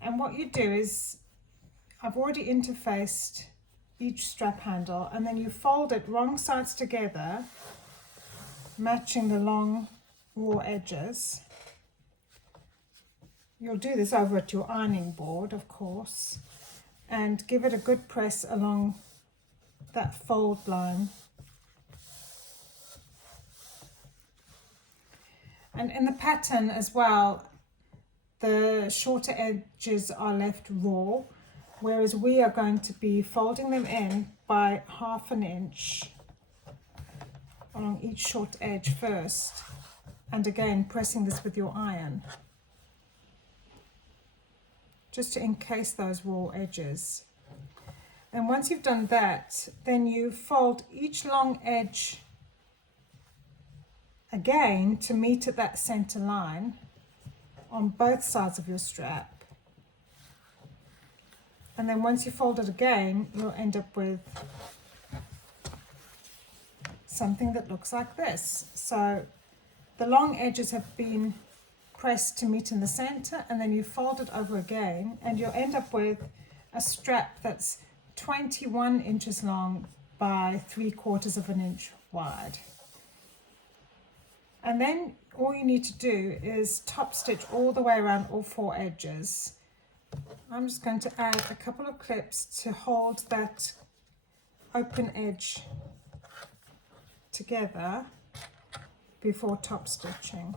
And what you do is, I've already interfaced each strap handle, and then you fold it wrong sides together, matching the long raw edges. You'll do this over at your ironing board, of course, and give it a good press along that fold line. And in the pattern as well, the shorter edges are left raw, whereas we are going to be folding them in by 1/2 inch along each short edge first, and again pressing this with your iron, just to encase those raw edges. And once you've done that, then you fold each long edge again to meet at that center line on both sides of your strap. And then once you fold it again, you'll end up with something that looks like this. So the long edges have been pressed to meet in the center, and then you fold it over again, and you'll end up with a strap that's 21 inches long by 3/4 inch wide. And then all you need to do is top stitch all the way around all 4 edges. I'm just going to add a couple of clips to hold that open edge together before top stitching.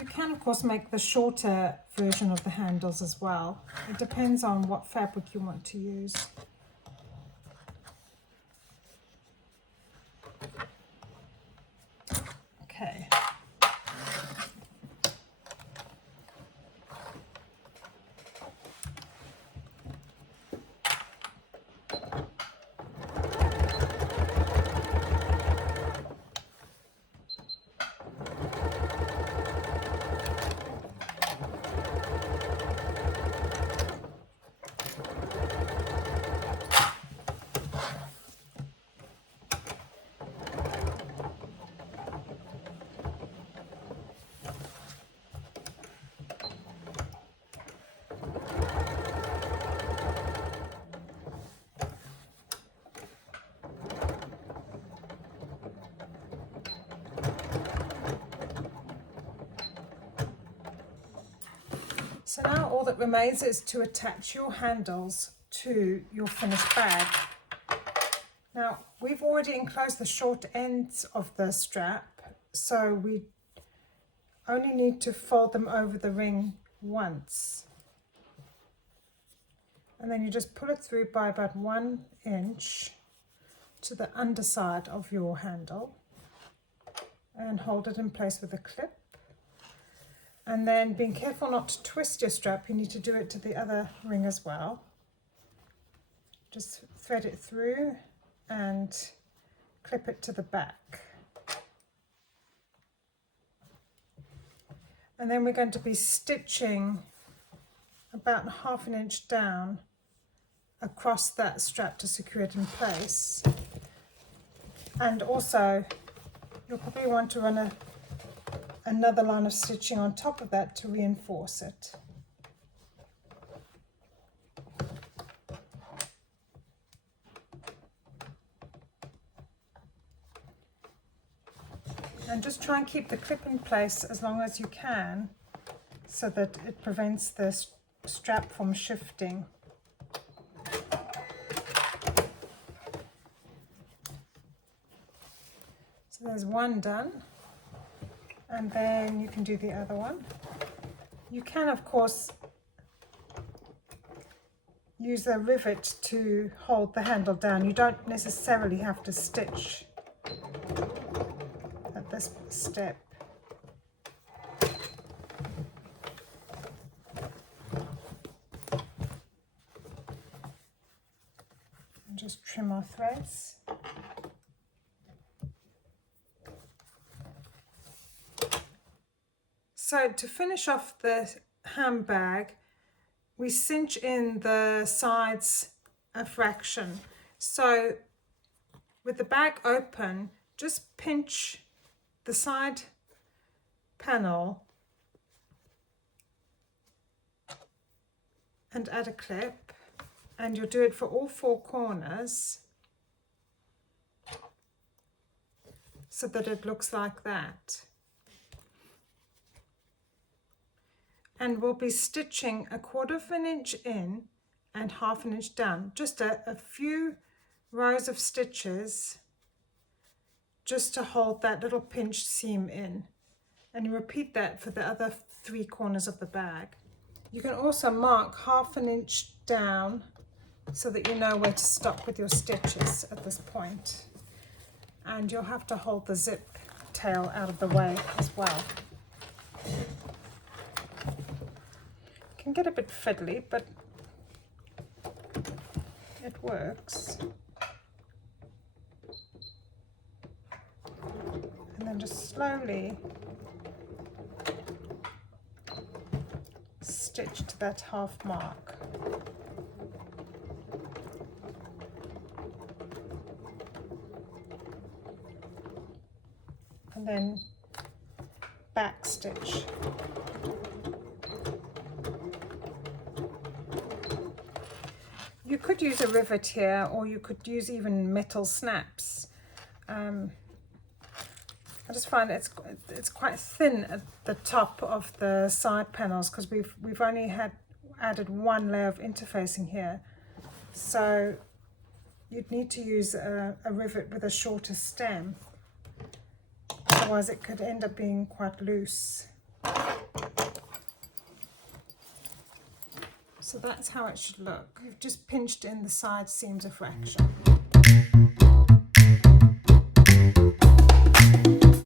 You can of course make the shorter version of the handles as well. It depends on what fabric you want to use. Okay. So now all that remains is to attach your handles to your finished bag. Now we've already enclosed the short ends of the strap, so we only need to fold them over the ring once. And then you just pull it through by about 1 inch to the underside of your handle and hold it in place with a clip. And then being careful not to twist your strap, you need to do it to the other ring as well. Just thread it through and clip it to the back. And then we're going to be stitching about 1/2 inch down across that strap to secure it in place. And also you'll probably want to run another line of stitching on top of that to reinforce it. And just try and keep the clip in place as long as you can so that it prevents the strap from shifting. So there's one done. And then you can do the other one. You can of course use a rivet to hold the handle down. You don't necessarily have to stitch at this step. And just trim our threads. So to finish off the handbag, we cinch in the sides a fraction. So with the bag open, just pinch the side panel and add a clip, and you'll do it for all 4 corners so that it looks like that. And we'll be stitching 1/4 inch in and 1/2 inch down, just a few rows of stitches just to hold that little pinched seam in, and you repeat that for the other 3 corners of the bag. You can also mark 1/2 inch down so that you know where to stop with your stitches at this point, and you'll have to hold the zip tail out of the way as well. Can get a bit fiddly, but it works. And then just slowly stitch to that 1/2 mark. And then back stitch. You could use a rivet here, or you could use even metal snaps. I just find it's quite thin at the top of the side panels because we've only added 1 layer of interfacing here, so you'd need to use a rivet with a shorter stem, otherwise it could end up being quite loose. So that's how it should look. You've just pinched in the side seams a fraction.